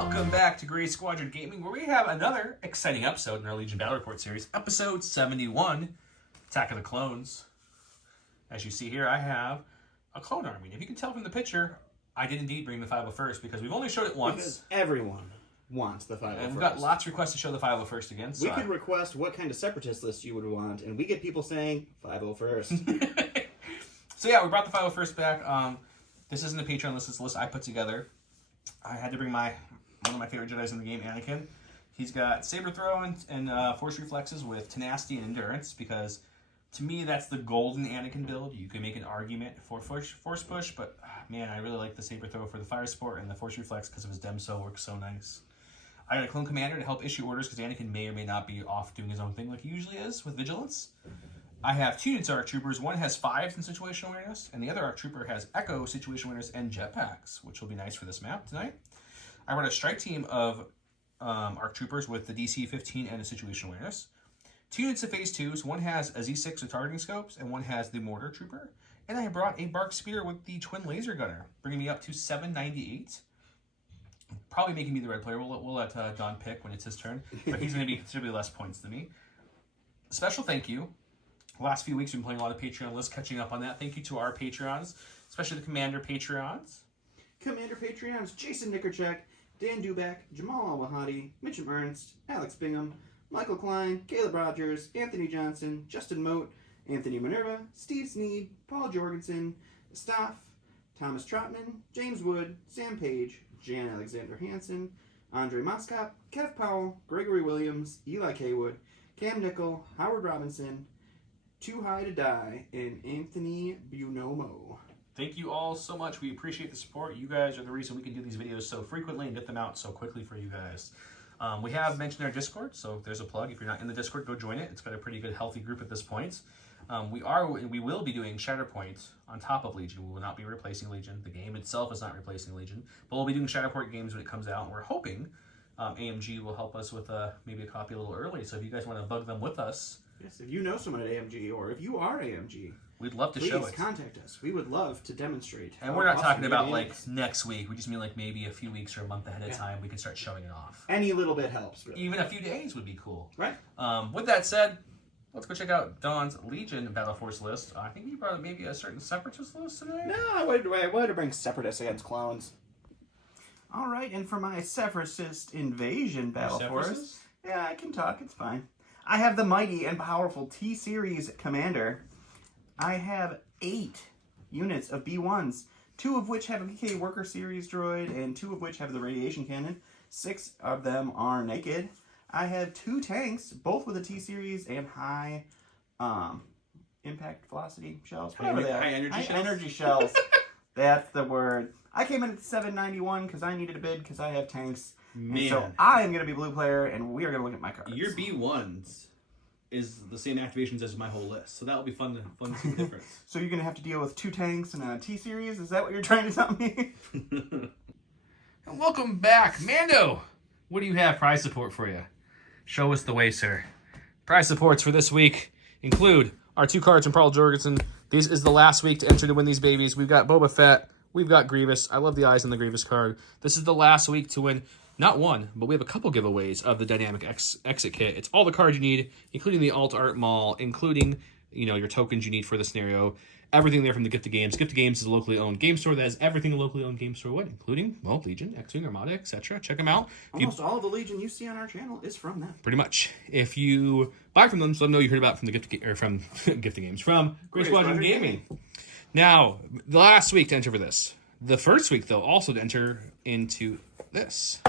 Welcome back to Gray Squadron Gaming, where we have another exciting episode in our Legion Battle Report series, episode 71, Attack of the Clones. As you see here, I have a clone army. And if you can tell from the picture, I did indeed bring the 501st because we've only showed it once. Because everyone wants the 501st. And we've got lots of requests to show the 501st again. So we could request what kind of separatist list you would want, and we get people saying 501st. So yeah, we brought the 501st back. This isn't a Patreon list, it's a list I put together. I had to bring one of my favorite Jedis in the game, Anakin. He's got saber throw and force reflexes with tenacity and endurance, because to me that's the golden Anakin build. You can make an argument for force push, but man, I really like the saber throw for the fire support and the force reflex because of his Demso works so nice. I got a clone commander to help issue orders because Anakin may or may not be off doing his own thing like he usually is with vigilance. I have 2 units of ARC Troopers. One has 5s in situational awareness, and the other ARC Trooper has Echo, situational awareness, and jetpacks, which will be nice for this map tonight. I run a strike team of ARC Troopers with the DC 15 and a situational awareness. 2 units of Phase 2s. One has a Z6 with targeting scopes, and one has the Mortar Trooper. And I brought a Bark Spear with the Twin Laser Gunner, bringing me up to 798. Probably making me the red player. We'll let Don pick when it's his turn, but he's going to be considerably less points than me. Special thank you. The last few weeks we've been playing a lot of Patreon lists, catching up on that. Thank you to our Patreons, especially the Commander Patreons. Commander Patreons: Jason Nickerchek, Dan Duback, Jamal Al-Wahadi, Mitchum Ernst, Alex Bingham, Michael Klein, Caleb Rogers, Anthony Johnson, Justin Moat, Anthony Minerva, Steve Sneed, Paul Jorgensen, Staff, Thomas Trotman, James Wood, Sam Page, Jan Alexander Hansen, Andre Moskop, Kev Powell, Gregory Williams, Eli Kaywood, Cam Nickel, Howard Robinson, Too High to Die, and Anthony Buonomo. Thank you all so much. We appreciate the support. You guys are the reason we can do these videos so frequently and get them out so quickly for you guys. We have mentioned our Discord, so there's a plug. If you're not in the Discord, go join it. It's got a pretty good, healthy group at this point. We will be doing Shatterpoint on top of Legion. We will not be replacing Legion. The game itself is not replacing Legion, but we'll be doing Shatterpoint games when it comes out. And we're hoping AMG will help us with maybe a copy a little early. So if you guys want to bug them with us, yes, if you know someone at AMG, or if you are AMG, we'd love to show it. Please contact us. We would love to demonstrate. And we're not talking about like next week. We just mean like maybe a few weeks or a month ahead of time. We can start showing it off. Any little bit helps. Really. Even a few days would be cool. Right. With that said, let's go check out Don's Legion Battle Force list. I think he brought maybe a certain Separatist list today. No, I wanted to bring Separatists against clones. All right, and for my Separatist Invasion Battle Force, yeah, I can talk. It's fine. I have the mighty and powerful T-Series Commander. I have 8 units of B1s, 2 of which have a PK Worker Series droid, and 2 of which have the Radiation Cannon. 6 of them are naked. I have 2 tanks, both with a T-Series and high impact velocity shells. High energy shells. That's the word. I came in at 791 because I needed a bid because I have tanks. Man. And so I am going to be blue player, and we are going to look at my cards. Your B1s is the same activations as my whole list, so that'll be fun to see the difference. So you're going to have to deal with 2 tanks and a T-Series? Is that what you're trying to tell me? And welcome back. Mando, what do you have prize support for you? Show us the way, sir. Prize supports for this week include our 2 cards from Paul Jorgensen. This is the last week to enter to win these babies. We've got Boba Fett. We've got Grievous. I love the eyes on the Grievous card. This is the last week to win not one, but we have a couple giveaways of the Dynamic Exit Kit. It's all the cards you need, including the Alt Art Mall, including your tokens you need for the scenario. Everything there from the Gift of Games. Gift of Games is a locally owned game store that has everything a locally owned game store would, including, well, Legion, X-Wing, Armada, etc. Check them out. Almost all of the Legion you see on our channel is from them. Pretty much. If you buy from them, so let them know you heard about it from the Gift of Games, from Gray Squadron Gaming. Now, the last week to enter for this. The first week, though, also to enter into this.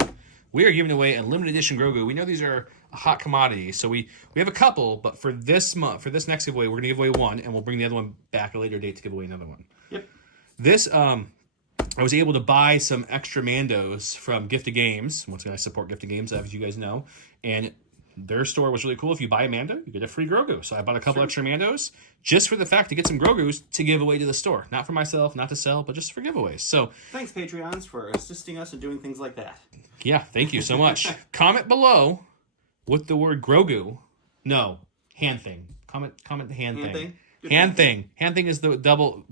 We are giving away a limited edition Grogu. We know these are a hot commodity, so we have a couple, but for this month, for this next giveaway, we're going to give away one, and we'll bring the other one back at a later date to give away another one. Yep. This, I was able to buy some extra Mandos from Gift of Games. Once again, I support Gift of Games, as you guys know, and their store was really cool. If you buy a Mando, you get a free Grogu. So I bought a couple extra Mandos just for the fact to get some Grogus to give away to the store. Not for myself, not to sell, but just for giveaways. So thanks, Patreons, for assisting us in doing things like that. Yeah, thank you so much. Comment below with the word Grogu. No, hand thing. Comment the hand thing. Hand thing. Hand thing is the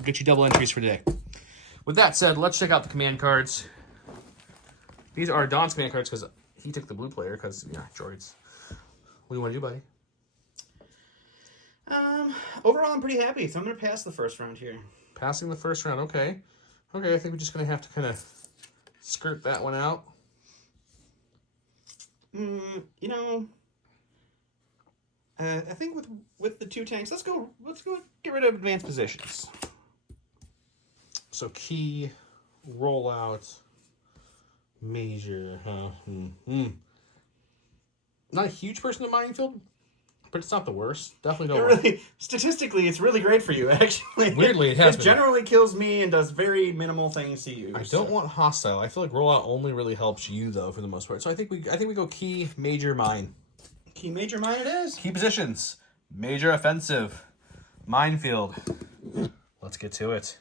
get you double entries for today. With that said, let's check out the command cards. These are Don's command cards because he took the blue player because, yeah, droids. What do you want to do, buddy? Overall, I'm pretty happy, so I'm going to pass the first round here. Passing the first round, okay. Okay, I think we're just going to have to kind of skirt that one out. You know, I think with the 2 tanks, let's go get rid of advanced positions. So key, rollout, major, Not a huge person in minefield, but it's not the worst. Definitely don't. Statistically, it's really great for you, actually. Weirdly, it has been. Generally kills me and does very minimal things to you. I don't want hostile. I feel like rollout only really helps you though for the most part. So I think we go key, major, mine. Key, major, mine it is. Key positions, major, offensive, minefield. Let's get to it.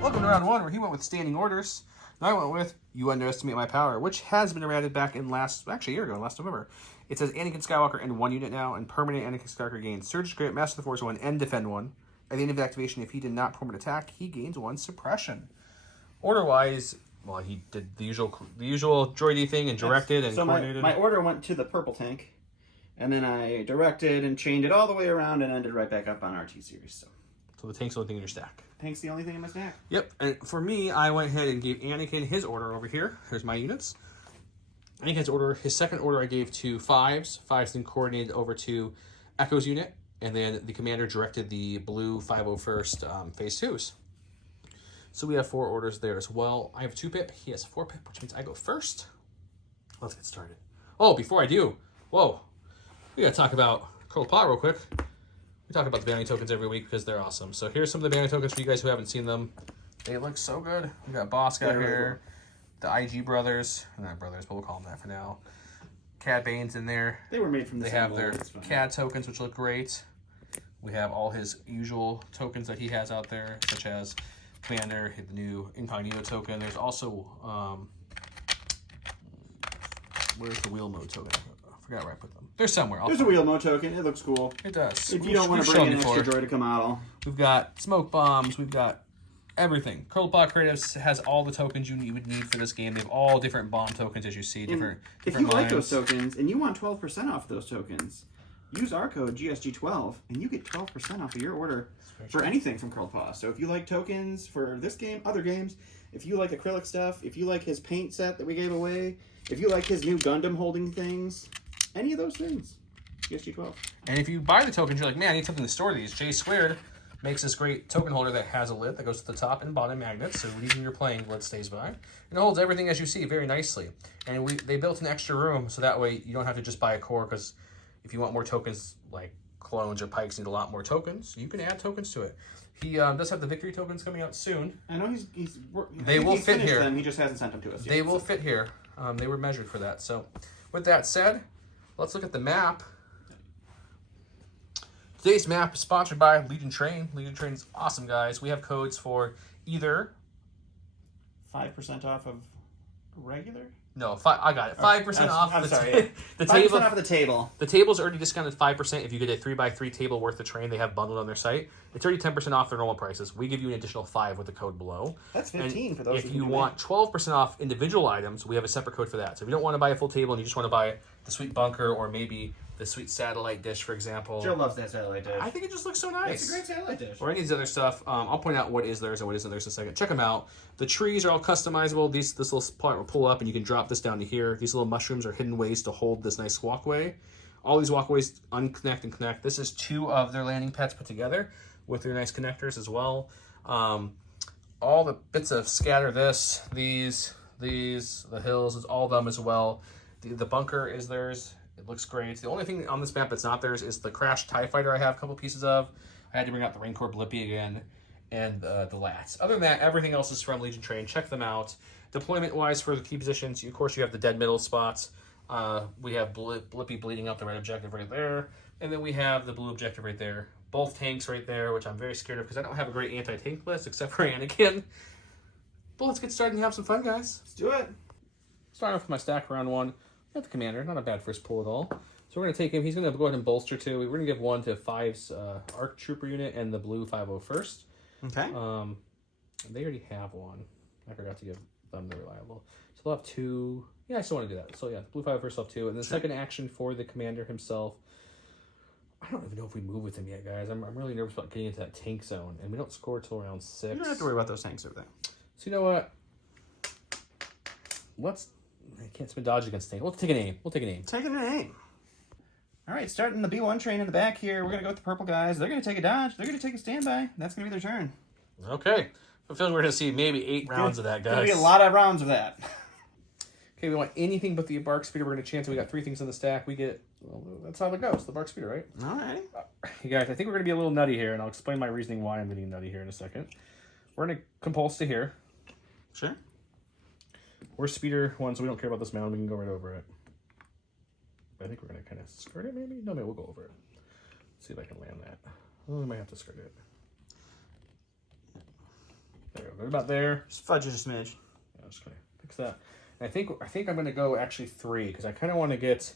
Welcome to round 1, where he went with standing orders. And I went with You Underestimate My Power, which has been errated back in a year ago, last November. It says Anakin Skywalker in 1 unit now, and permanent Anakin Skywalker gains Surge Grip, Master of the Force 1, and Defend 1. At the end of activation, if he did not permanent attack, he gains 1 suppression. Order-wise, well, he did the usual droidy thing and directed and coordinated. My order went to the purple tank, and then I directed and chained it all the way around and ended right back up on RT series. So the tank's the only thing in your stack. Tank's the only thing in my stack. Yep, and for me, I went ahead and gave Anakin his order over here. Here's my units. Anakin's order, his second order I gave to 5s. 5s then coordinated over to Echo's unit, and then the commander directed the blue 501st phase 2s. So we have 4 orders there as well. I have 2-pip, he has 4-pip, which means I go first. Let's get started. Oh, before I do, whoa, we gotta talk about Curl Pot real quick. We talk about the bounty tokens every week because they're awesome. So here's some of the bounty tokens for you guys who haven't seen them. They look so good. We got Boss Guy here, the IG brothers, not brothers, but we'll call them that for now. Cad Bane's in there. They were made from the They same have mold. their Cad tokens, which look great. We have all his usual tokens that he has out there, such as Commander, the new Incognito token. There's also, where's the wheel mode token? I forgot where I put them. They're somewhere. There's a wheel mode token. It looks cool. It does. If you don't want to bring an extra droid to model. We've got smoke bombs. We've got everything. Curlpot Creatives has all the tokens you would need for this game. They have all different bomb tokens, as you see. Different if you like those tokens and you want 12% off those tokens, use our code GSG12 and you get 12% off of your order for anything from Curlpaw. So if you like tokens for this game, other games, if you like acrylic stuff, if you like his paint set that we gave away, if you like his new Gundam holding things, any of those things, GSG12. And if you buy the tokens, you're like, man, I need something to store these. J Squared makes this great token holder that has a lid that goes to the top and bottom magnets, so even you're playing, lid stays by. And it holds everything, as you see, very nicely. And they built an extra room, so that way you don't have to just buy a core, because if you want more tokens, like clones or pikes need a lot more tokens, you can add tokens to it. He does have the victory tokens coming out soon. I know he's they will fit here. Them. He just hasn't sent them to us yet. They will fit here. They were measured for that. So with that said, let's look at the map. Today's map is sponsored by Legion Train. Legion Train is awesome, guys. We have codes for either 5% off of regular. No, I got it. 5% off. I'm sorry. The 5% table off of the table. The table's already discounted 5% if you get a 3x3 table worth of train. They have bundled on their site. It's already 10% off their normal prices. We give you an additional 5 with the code below. That's 15 for those. If you want 12% off individual items, we have a separate code for that. So if you don't want to buy a full table and you just want to buy the sweet bunker or maybe the sweet satellite dish, for example. Joe loves that satellite dish. I think it just looks so nice. It's a great satellite dish. Or any of these other stuff. I'll point out what is theirs and what isn't theirs in a second. Check them out. The trees are all customizable. This little part will pull up and you can drop this down to here. These little mushrooms are hidden ways to hold this nice walkway. All these walkways unconnect and connect. This is 2 of their landing pads put together with their nice connectors as well. All the bits of scatter, these, the hills, it's all them as well. The bunker is theirs. It looks great. The only thing on this map that's not theirs is the crashed TIE Fighter I have a couple pieces of. I had to bring out the Rancor Blippi again and the Lats. Other than that, everything else is from Legion Train. Check them out. Deployment-wise for the key positions, of course, you have the dead middle spots. We have Blippi bleeding out the red objective right there. And then we have the blue objective right there. Both tanks right there, which I'm very scared of because I don't have a great anti-tank list except for Anakin. But let's get started and have some fun, guys. Let's do it. Starting off with my stack round 1. Got the commander, not a bad first pull at all. So we're going to take him. He's going to go ahead and bolster 2. We're going to give 1 to 5's ARC Trooper unit and the blue 501st. Okay. They already have one. I forgot to give them the reliable. So they'll have 2. Yeah, I still want to do that. So yeah, blue 501st will have 2. And the second action for the commander himself. I don't even know if we move with him yet, guys. I'm really nervous about getting into that tank zone. And we don't score till around 6. You don't have to worry about those tanks over there. So you know what? I can't spend dodge against tank. We'll take an aim. Taking an aim. All right, starting the B1 train in the back here. We're going to go with the purple guys. They're going to take a dodge. They're going to take a standby. That's going to be their turn. Okay. I feel like we're going to see maybe 8 rounds of that, guys. Going to be a lot of rounds of that. Okay, we want anything but the bark speeder. We're going to chance it. We got 3 things in the stack. We get, well, that's how it goes, the bark speeder, right? All right. You guys, I think we're going to be a little nutty here, and I'll explain my reasoning why I'm getting nutty here in a second. We're going to compulse to here. Sure. We're speeder 1, so we don't care about this mound. We can go right over it. I think we're going to kind of skirt it, maybe? No, maybe we'll go over it. Let's see if I can land that. Oh, we might have to skirt it. There we go. Right about there. Just fudge it a smidge. Yeah, I'm just going to fix that. And I think I'm going to go actually 3, because I kind of want to get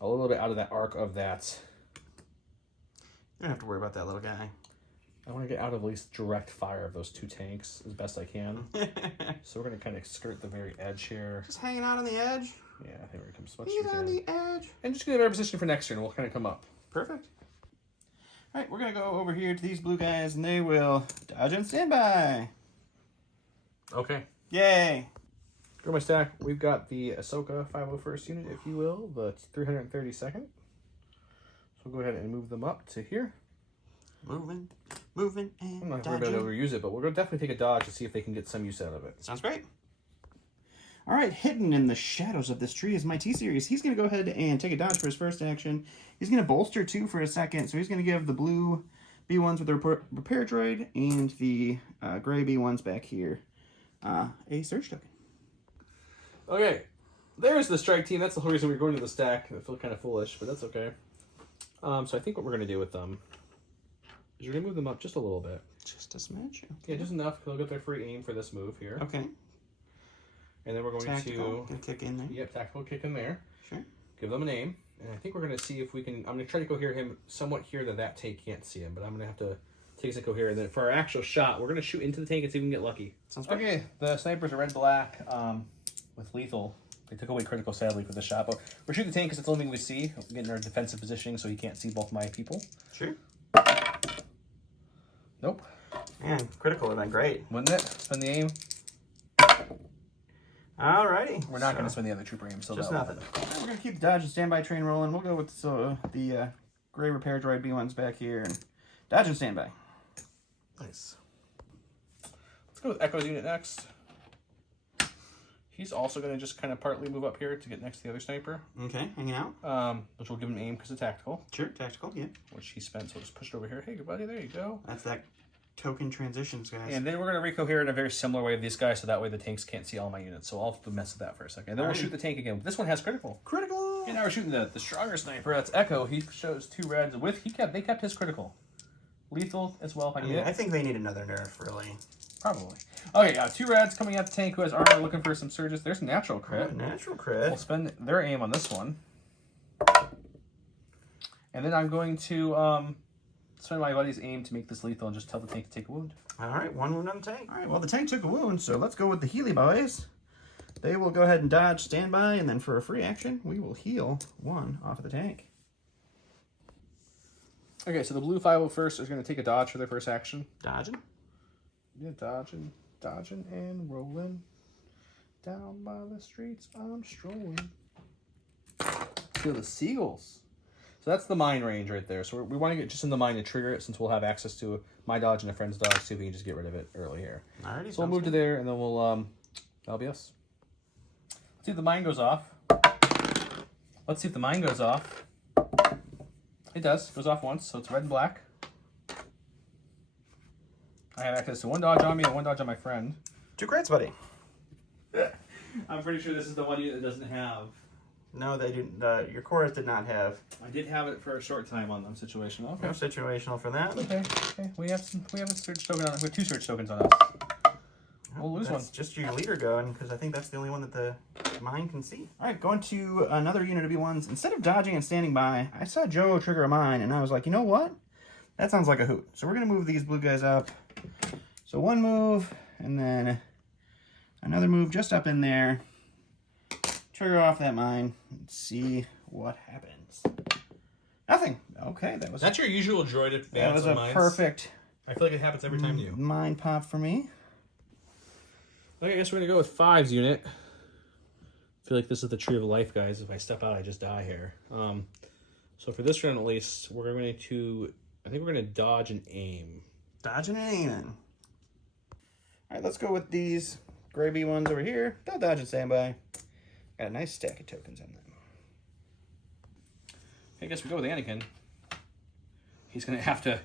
a little bit out of that arc of that. You don't have to worry about that little guy. I want to get out of at least direct fire of those 2 tanks as best I can. So we're going to kind of skirt the very edge here. Just hanging out on the edge. Yeah, I think we're going to come as much He's as we on can. the edge. And just get a better position for next turn. We'll kind of come up. Perfect. All right, we're going to go over here to these blue guys, and they will dodge and standby. Okay. Yay. Go my stack. We've got the Ahsoka 501st unit, if you will, the 332nd. So we'll go ahead and move them up to here. Moving, and I'm not dodging. worried about overuse it, but we're going to definitely take a dodge to see if they can get some use out of it. Sounds great. All right, hidden in the shadows of this tree is my T-Series. He's going to go ahead and take a dodge for his first action. He's going to bolster 2 for his second, so he's going to give the blue B1s with the repair droid and the gray B1s back here a surge token. Okay, there's the strike team. That's the whole reason we're going to the stack. I feel kind of foolish, but that's okay. So I think what we're going to do with them is we're going to move them up just a little bit. Just a smidge. Okay. Yeah, just enough, because they'll get their free aim for this move here. Okay. And then we're going Tactical. to... Gonna kick in there. Yep, tactical kick in there. Sure. Give them an aim. And I think we're going to see if we can... I'm going to try to cohere him somewhat here that tank can't see him, but I'm going to have to take a cohere. And then for our actual shot, we're going to shoot into the tank and see if we can get lucky. Sounds good. Okay, the snipers are red-black with lethal. They took away critical, sadly, for the shot, but we're shooting the tank because it's the only thing we see. We're getting our defensive positioning so he can't see both my people. Sure. Nope. Man, critical would have been great. Wouldn't it? Spend the aim. Alrighty. We're not going to spend the other trooper aim. So Just nothing. Right, we're going to keep the dodge and standby train rolling. We'll go with the gray repair droid B1s back here and dodge and standby. Nice. Let's go with Echo's unit next. He's also going to just kind of partly move up here to get next to the other sniper. Okay, hanging out. Which will give him aim because it's tactical. Sure, tactical, yeah. Which he spent, so we'll just push it over here. Hey, good buddy, there you go. That's that token transitions, guys. And then we're going to recohere in a very similar way of these guys, so that way the tanks can't see all my units. So I'll have to mess with that for a second. And then we'll shoot the tank again. This one has critical. Critical! And now we're shooting the stronger sniper. That's Echo. He shows 2 reds with... They kept his critical. Lethal as well, if I can get I think they need another nerf, really. Probably. Okay, 2 reds coming at the tank who has armor, looking for some surges. There's natural crit. Oh, natural crit. We'll spend their aim on this one. And then I'm going to spend my buddy's aim to make this lethal and just tell the tank to take a wound. All right, 1 wound on the tank. All right, well, the tank took a wound, so let's go with the Healy boys. They will go ahead and dodge, standby, and then for a free action, we will heal 1 off of the tank. Okay, so the blue 501st is going to take a dodge for their first action. Dodging. Yeah, dodging and rolling. Down by the streets, I'm strolling. Feel the seagulls. So that's the mine range right there. So we want to get just in the mine to trigger it, since we'll have access to my dodge and a friend's dodge, see if we can just get rid of it early here. Alrighty, so we'll move to there, and then we'll, that'll be us. Let's see if the mine goes off. It does. Goes off once, so it's red and black. I have access to 1 dodge on me and 1 dodge on my friend. 2 crits, buddy. I'm pretty sure this is the one unit that doesn't have. No, they didn't. Your chorus did not have. I did have it for a short time on them. Situational. Okay. No situational for that. Okay. We have a search token on. We have 2 search tokens on us. We'll lose one. Just your leader going, because I think that's the only one that the mine can see. All right, going to another unit of B1s. Instead of dodging and standing by, I saw Joe trigger a mine, and I was like, you know what? That sounds like a hoot. So we're going to move these blue guys up So one move, and then another move just up in there. Trigger off that mine and see what happens. Nothing. Okay, That's your usual droid advance. That was a mines. Perfect. I feel like it happens every time to you. Mine pop for me. Okay, I guess we're gonna go with 5's unit. I feel like this is the tree of life, guys. If I step out, I just die here. So for this round at least, we're going to, I think we're going to dodge and aim. Dodge and aiming. All right, let's go with these gravy ones over here. They'll dodge and standby. Got a nice stack of tokens on them. I guess we go with Anakin. He's gonna have to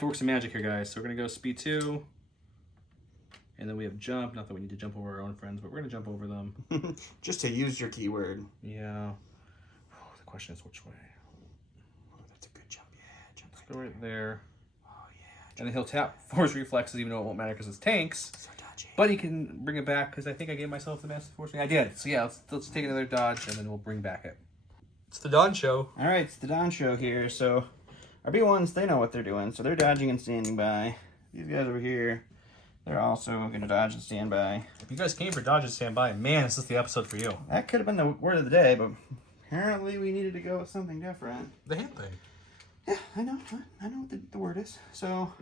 work some magic here, guys. So we're gonna go speed 2. And then we have jump. Not that we need to jump over our own friends, but we're going to jump over them. Just to use your keyword. Yeah. Oh, the question is which way? Oh, that's a good jump. Yeah, jump. Let's go right there. Oh, yeah. And then he'll tap force reflexes, even though it won't matter because it's tanks. So dodgy. But he can bring it back because I think I gave myself the massive force. I did. So yeah, let's take another dodge and then we'll bring back it. It's the Dawn Show. All right, it's the Dawn Show here. So our B1s, they know what they're doing. So they're dodging and standing by. These guys over here, they're also going to dodge and stand by. If you guys came for dodge and stand by, man, this is the episode for you. That could have been the word of the day, but apparently we needed to go with something different. The hand thing. Yeah, I know what the word is. So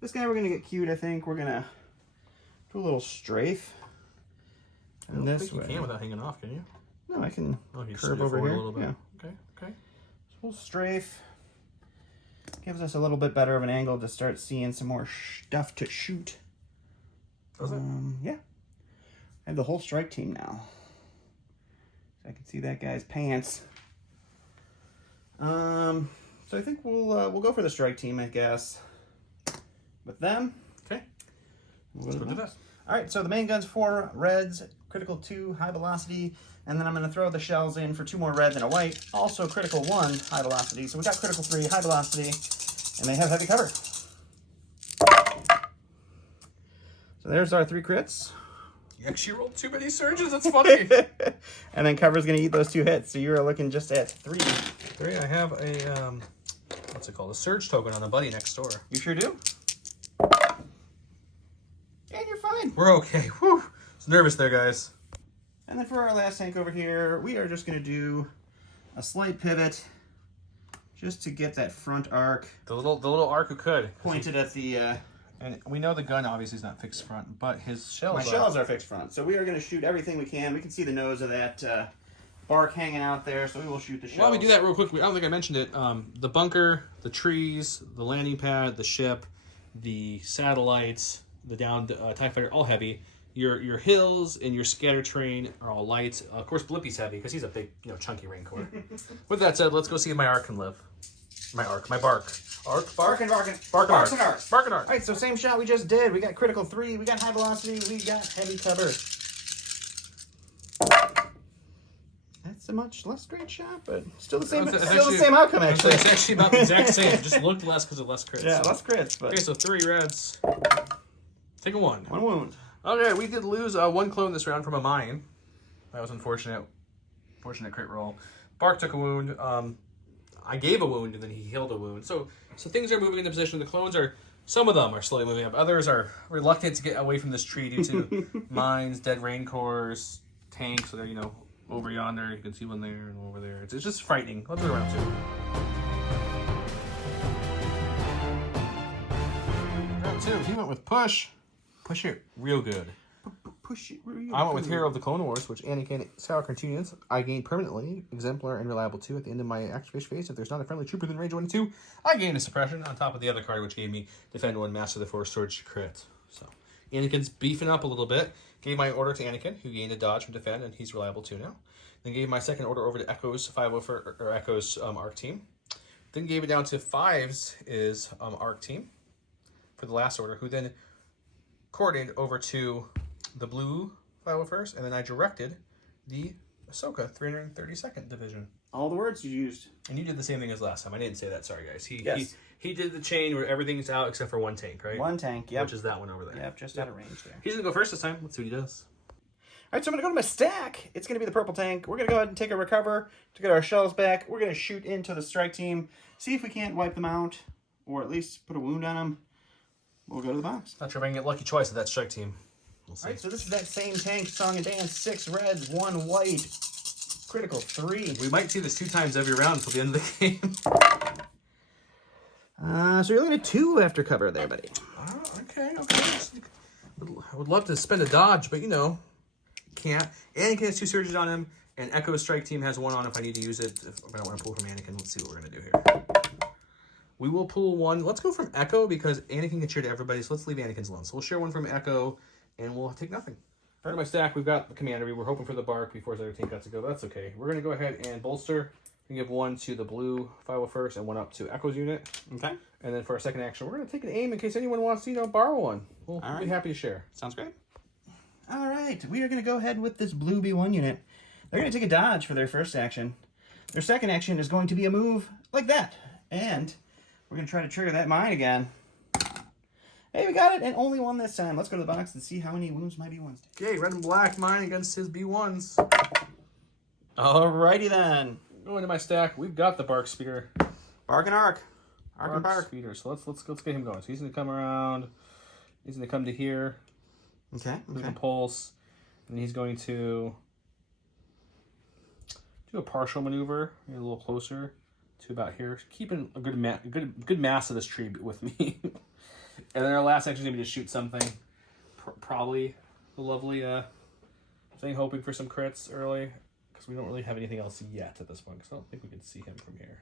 this guy we're going to get cute, I think. We're going to do a little strafe. I don't think you can without hanging off, can you? No, I can you curve over here. A little bit. Yeah. Okay. So we'll strafe. Gives us a little bit better of an angle to start seeing some more stuff to shoot. Does it? Yeah. I have the whole strike team now. So I can see that guy's pants. So I think we'll go for the strike team, I guess. With them. Okay. Let's go do that. All right, so the main gun's 4 reds, critical 2, high velocity, and then I'm going to throw the shells in for 2 more reds and a white, also critical 1, high velocity. So we got critical 3, high velocity, and they have heavy cover. So there's our 3 crits. You actually rolled too many surges. That's funny. And then cover's going to eat those 2 hits, so you're looking just at 3. 3. I have a what's it called? A surge token on a buddy next door. You sure do. And you're fine. We're okay. Whew. I was nervous there, guys. And then for our last tank over here, we are just going to do a slight pivot just to get that front arc. The little arc who could. Pointed at the... and we know the gun obviously is not fixed front, but his shells My shells are fixed front. So we are going to shoot everything we can. We can see the nose of that bark hanging out there, so we will shoot the shells. While we do that real quick, I don't think I mentioned it. The bunker, the trees, the landing pad, the ship, the satellites, the downed TIE fighter, all heavy. Your hills and your scatter terrain are all light. Of course, Blippy's heavy because he's a big, chunky Rancor. With that said, let's go see if my arc can live. My bark. Bark and arc. All right, so same shot we just did. We got critical 3, we got high velocity, we got heavy cover. That's a much less great shot, but still the same. The same outcome actually. It's actually about the exact same. It just looked less because of less crits. Yeah, less crits. But... Okay, so 3 reds. Take a 1. 1 wound. Okay, we did lose 1 clone this round from a mine. That was unfortunate. Fortunate crit roll. Bark took a wound. I gave a wound and then he healed a wound. So things are moving into position. The clones are, some of them are slowly moving up. Others are reluctant to get away from this tree due to mines, dead Rancors, tanks. So they're, over yonder. You can see one there and over there. It's just frightening. Let's go around 2. Round 2. He went with push. Push it real good. Push it real I went with Hero of the Clone Wars, which Anakin Sour continues. I gain permanently Exemplar and Reliable 2 at the end of my activation phase. If there's not a friendly trooper within range 1 and 2, I gain a suppression on top of the other card, which gave me Defend 1, Master the Force, Surge crit. So Anakin's beefing up a little bit. Gave my order to Anakin, who gained a dodge from Defend, and he's Reliable 2 now. Then gave my second order over to Echo's 504 or Echo's ARC team. Then gave it down to 5's is ARC team for the last order, who then coordinated over to the blue 501st, and then I directed the Ahsoka 332nd Division. All the words you used. And you did the same thing as last time. I didn't say that. Sorry, guys. He did the chain where everything's out except for 1 tank, right? 1 tank, yep. Which is that one over there. Yep, just out of range there. He's going to go first this time. Let's see what he does. All right, so I'm going to go to my stack. It's going to be the purple tank. We're going to go ahead and take a recover to get our shells back. We're going to shoot into the strike team, see if we can't wipe them out, or at least put a wound on them. we'll go to the box. Not sure if I can get lucky twice at that strike team. We'll see. All right, so this is that same tank, song and dance. 6 reds, 1 white. Critical 3. We might see this 2 times every round until the end of the game. So you're looking at 2 after cover there, buddy. Oh, okay. I would love to spend a dodge, but you know, can't. Anakin has 2 surges on him, and Echo's strike team has 1 on if I need to use it. If I don't want to pull from Anakin, let's see what we're going to do here. We will pull 1. Let's go from Echo because Anakin can share to everybody, so let's leave Anakin's alone. So we'll share 1 from Echo, and we'll take nothing. Part of my stack, we've got the Commander. We were hoping for the Bark before his other team got to go. That's okay. We're going to go ahead and bolster. We give 1 to the blue file first and 1 up to Echo's unit. Okay. And then for our second action, we're going to take an aim in case anyone wants to, borrow 1. We'll All right. be happy to share. Sounds great. All right, we are going to go ahead with this blue B1 unit. They're going to take a dodge for their first action. Their second action is going to be a move like that. And we're going to try to trigger that mine again. Hey, we got it, and only 1 this time. Let's go to the box and see how many wounds my B1s take. Okay, red and black mine against his B1s. Alrighty then. Go into my stack. We've got the Bark Speeder. Bark and Arc. Arc and Bark. Speeder. So let's get him going. So he's going to come around. He's going to come to here. Okay. Move a pulse. And he's going to do a partial maneuver. Get a little closer to about here. Keeping a good mass of this tree with me. And then our last action is going to be to shoot something. Probably the lovely thing, hoping for some crits early. Because we don't really have anything else yet at this point. Because I don't think we can see him from here.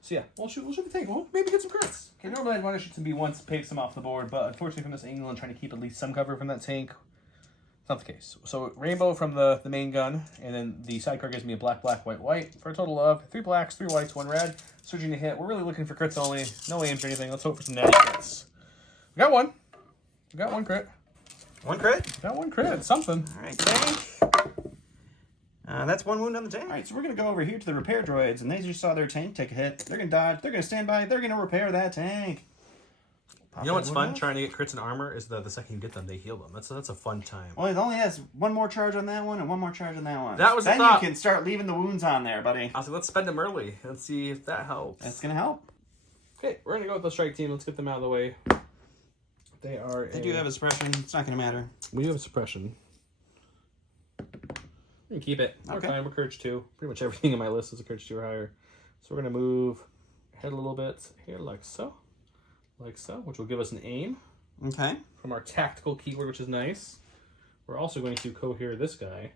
So yeah, we'll shoot the tank. We'll maybe get some crits. Okay, normally I'd want to shoot some B1s, pave some off the board. But unfortunately from this angle, I'm trying to keep at least some cover from that tank. It's not the case. So rainbow from the main gun. And then the sidecar gives me a black, black, white, white. For a total of 3 blacks, 3 whites, 1 red. Surging to hit. We're really looking for crits only. No aims or anything. Let's hope for some natty crits. We got 1. We got 1 crit. 1 crit? Got 1 crit. It's something. All right, tank. That's 1 wound on the tank. All right, so we're going to go over here to the repair droids, and they just saw their tank take a hit. They're going to dodge. They're going to stand by. They're going to repair that tank. You know what's fun? Trying to get crits and armor is the second you get them, they heal them. That's a fun time. Well, it only has 1 more charge on that one and 1 more charge on that one. That was the then thought. You can start leaving the wounds on there, buddy. I was like, let's spend them early. Let's see if that helps. That's going to help. Okay, we're going to go with the strike team. Let's get them out of the way. They do have a suppression. It's not going to matter. We do have a suppression. We can keep it. We're fine. We're courage 2. Pretty much everything in my list is a courage 2 or higher. So we're going to move ahead a little bit here like so. Like so, which will give us an aim. Okay. From our tactical keyword, which is nice. We're also going to cohere this guy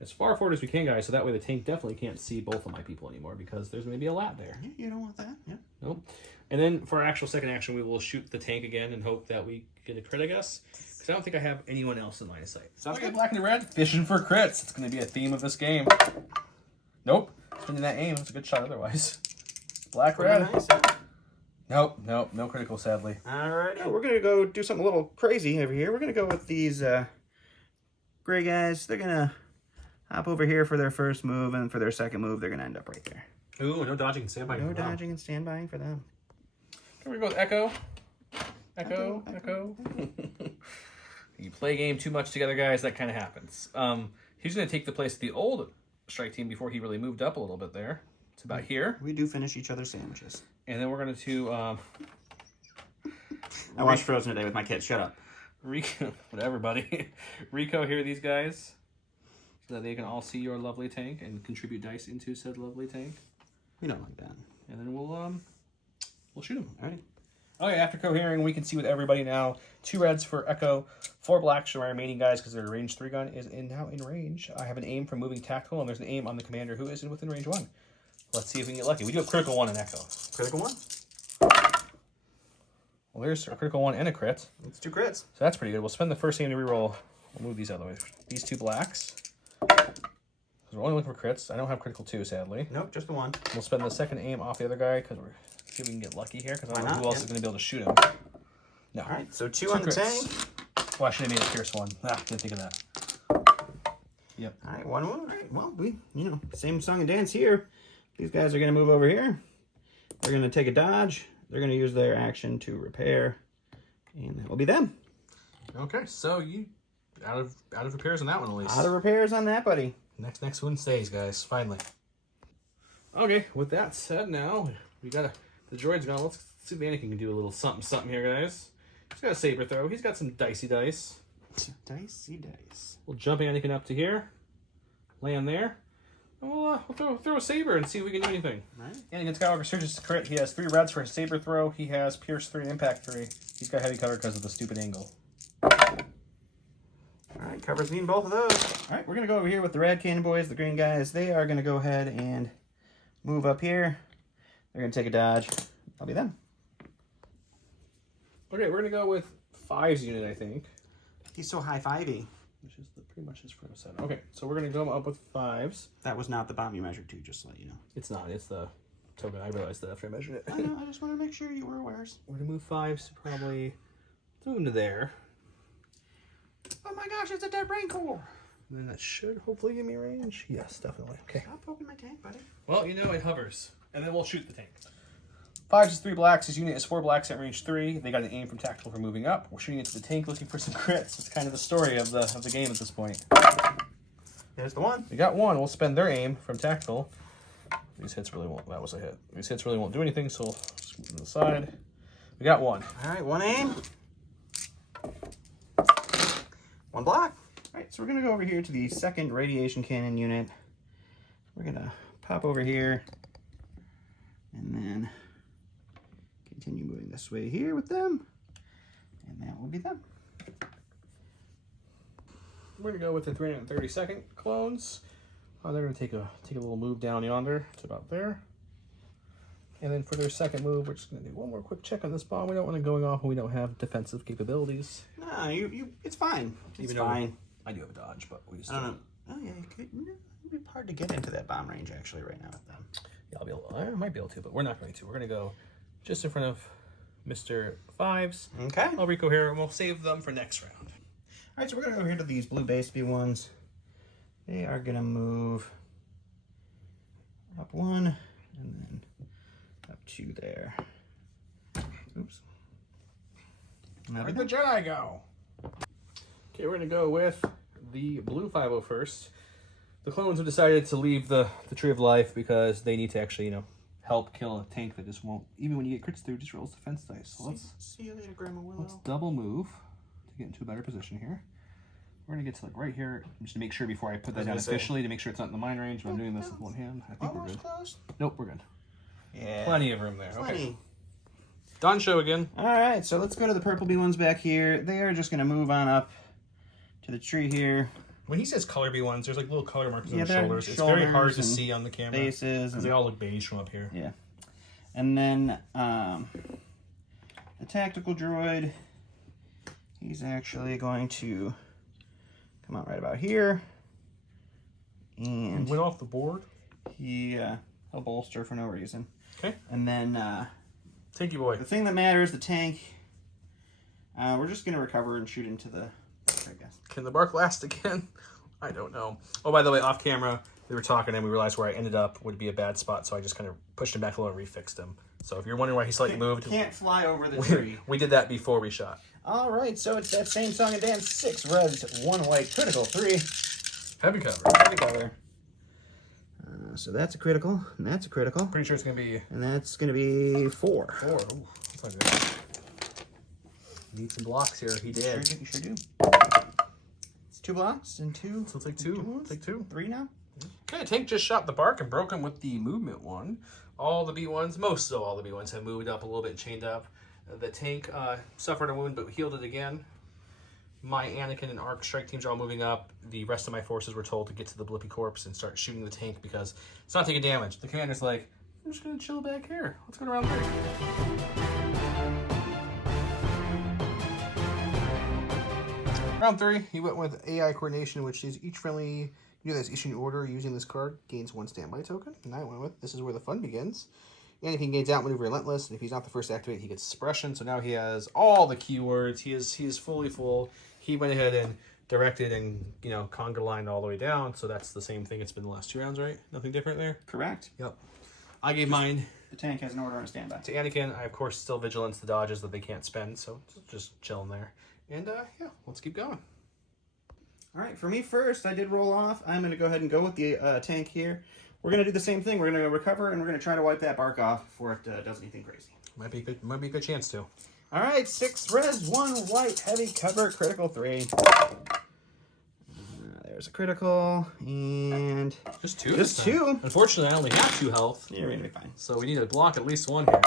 as far forward as we can, guys, so that way the tank definitely can't see both of my people anymore because there's maybe a lat there. Yeah, you don't want that. Yeah. Nope. And then for our actual second action, we will shoot the tank again and hope that we get a crit, I guess. Because I don't think I have anyone else in line of sight. Sounds good. Black and red, fishing for crits. It's going to be a theme of this game. Nope. Spending that aim. It's a good shot otherwise. Black, red. Nice. Nope. No critical, sadly. Alrighty. We're going to go do something a little crazy over here. We're going to go with these gray guys. They're going to hop over here for their first move, and for their second move, they're going to end up right there. Ooh, no dodging and standby. No dodging and standbying for them. Here we go with Echo. Echo. You play a game too much together, guys. That kind of happens. He's going to take the place of the old strike team before he really moved up a little bit there. It's about here. We do finish each other's sandwiches. And then we're going to... I watched Frozen today with my kids. Shut up. Rico, whatever, buddy. Rico here, these guys, so that they can all see your lovely tank and contribute dice into said lovely tank. We don't like that. And then we'll shoot them. All right. Okay, after cohering, we can see with everybody now. 2 reds for Echo, 4 blacks for my remaining guys because their range 3 gun is now in range. I have an aim for moving tactical, and there's an aim on the commander who is within range 1. Let's see if we can get lucky. We do have critical 1 in Echo. Critical 1? Well, there's a critical 1 and a crit. It's 2 crits. So that's pretty good. We'll spend the first aim to reroll. We'll move these out of the way. These 2 blacks. Because we're only looking for crits. I don't have critical 2, sadly. Nope, just the 1. We'll spend the second aim off the other guy because we're see if we can get lucky here. Because I don't know who else is going to be able to shoot him. No. All right, so 2 on the tank. Well, I should have made a Pierce 1. Didn't think of that. Yep. All right, 1 wound. All right, well, same song and dance here. These guys are going to move over here. They're going to take a dodge. They're going to use their action to repair. And that will be them. Okay, so you out of repairs on that one at least. Out of repairs on that, buddy. Next one stays, guys. Finally. Okay, with that said, now we got the droid's gone. Let's see if Anakin can do a little something here, guys. He's got a saber throw. He's got some dicey dice. Dicey dice. We'll jump Anakin up to here. Land there. And we'll throw a saber and see if we can do anything. Right. Anakin Skywalker searches to crit. He has 3 reds for his saber throw. He has pierce 3 and impact 3. He's got heavy cover because of the stupid angle. All right, covers me in both of those. All right, we're going to go over here with the Rad Cannon boys, the green guys. They are going to go ahead and move up here. They're going to take a dodge. I'll be them. Okay, we're going to go with 5's unit, I think. He's so high-fivey. Which is pretty much his front set. Okay, so we're going to go up with 5's. That was not the bomb you measured to, just to let you know. It's not. It's the token. I realized that after I measured it. I know. I just want to make sure you were aware. We're going to move 5's to probably move them to there. Oh my gosh, it's a dead Rancor. And then that should hopefully give me range. Yes, definitely. Okay. Stop poking my tank, buddy. Well, you know, it hovers. And then we'll shoot the tank. 5's is 3 blacks. His unit is 4 blacks at range 3. They got an aim from tactical for moving up. We're shooting into the tank looking for some crits. It's kind of the story of the game at this point. There's the one. We got 1. We'll spend their aim from tactical. These hits really won't. That was a hit. These hits really won't do anything, so we'll scoot them to the side. We got 1. All right, 1 aim. 1 block. All right, so we're going to go over here to the second radiation cannon unit. We're going to pop over here and then continue moving this way here with them. And that will be them. We're going to go with the 332nd clones. They're going to take a little move down yonder. It's about there. And then for their second move, we're just going to do one more quick check on this bomb. We don't want it going off when we don't have defensive capabilities. No, it's fine. It's Even though fine. I do have a dodge, but we just I don't know. Oh, yeah, you could. It'd be hard to get into that bomb range, actually, right now with them. Yeah, I might be able to, but we're not going to. We're going to go just in front of Mr. 5's. Okay. I'll Rico here, and we'll save them for next round. All right, so we're going to go here to these blue base B1s. They are going to move up 1 and then up 2 there. Oops. Where'd the Jedi go? Okay, we're going to go with the blue 50 first. The clones have decided to leave the Tree of Life because they need to actually, help kill a tank that just won't, even when you get crits through, just rolls defense dice. So see you later, Grandma Willow. let's double move to get into a better position here. We're going to get to right here, just to make sure before I put that down officially, to make sure it's not in the mine range, but I'm doing this with one hand. I think we're good. Close. Nope, we're good. Yeah. Plenty of room there. Plenty. Okay. Don show again. All right, so let's go to the purple B1s back here. They are just going to move on up to the tree here. When he says color B1s, there's like little color markers on the they're shoulders. It's very hard to and see on the camera. Bases. Because they all look beige from up here. Yeah. And then the tactical droid, he's actually going to come out right about here. And went off the board. he'll bolster for no reason. Okay. And then Tanky boy. the thing that matters, the tank, we're just going to recover and shoot into the, I guess. Can the bark last again? I don't know. Oh, by the way, off camera, we were talking and we realized where I ended up would be a bad spot, so I just kind of pushed him back a little and refixed him. So if you're wondering why he slightly moved, Can't fly over the tree. we did that before we shot. All right, so it's that same song and dance. 6 reds, 1 white, critical, 3. Heavy cover. Heavy cover. So that's a critical, and that's a critical. Pretty sure it's going to be And that's going to be 4. 4. Ooh, that's not good. Need some blocks here. He did. You sure do. It's 2 blocks and 2. So take 2. Take 2. 3 now. Okay, Tank just shot the bark and broke him with the movement one. All the B1s, most of all the B1s have moved up a little bit and chained up. The tank suffered a wound but healed it again. My Anakin and Arc strike teams are all moving up. The rest of my forces were told to get to the Blippy corpse and start shooting the tank because it's not taking damage. The commander's like, I'm just going to chill back here. Let's go to round 3. Round 3, he went with AI coordination, which is each friendly unit that's issuing an order using this card gains 1 standby token. And I went with, this is where the fun begins. Anakin gains outmaneuver relentless, and if he's not the first to activate, he gets suppression. So now he has all the keywords. He is fully full. He went ahead and directed and conga lined all the way down. So that's the same thing it's been the last 2 rounds, right? Nothing different there. Correct. Yep. I gave mine The tank has an order on standby. to Anakin. I of course still vigilance the dodges that they can't spend. So just chilling there. And yeah, let's keep going. All right, for me first, I did roll off. I'm going to go ahead and go with the tank here. We're going to do the same thing. We're going to recover, and we're going to try to wipe that bark off before it does anything crazy. Might be a good chance to. All right, 6 reds, 1 white, heavy cover, critical 3. There's a critical, and Just 2. just 2. Unfortunately, I only have 2 health. You're gonna be fine. So we need to block at least 1 here.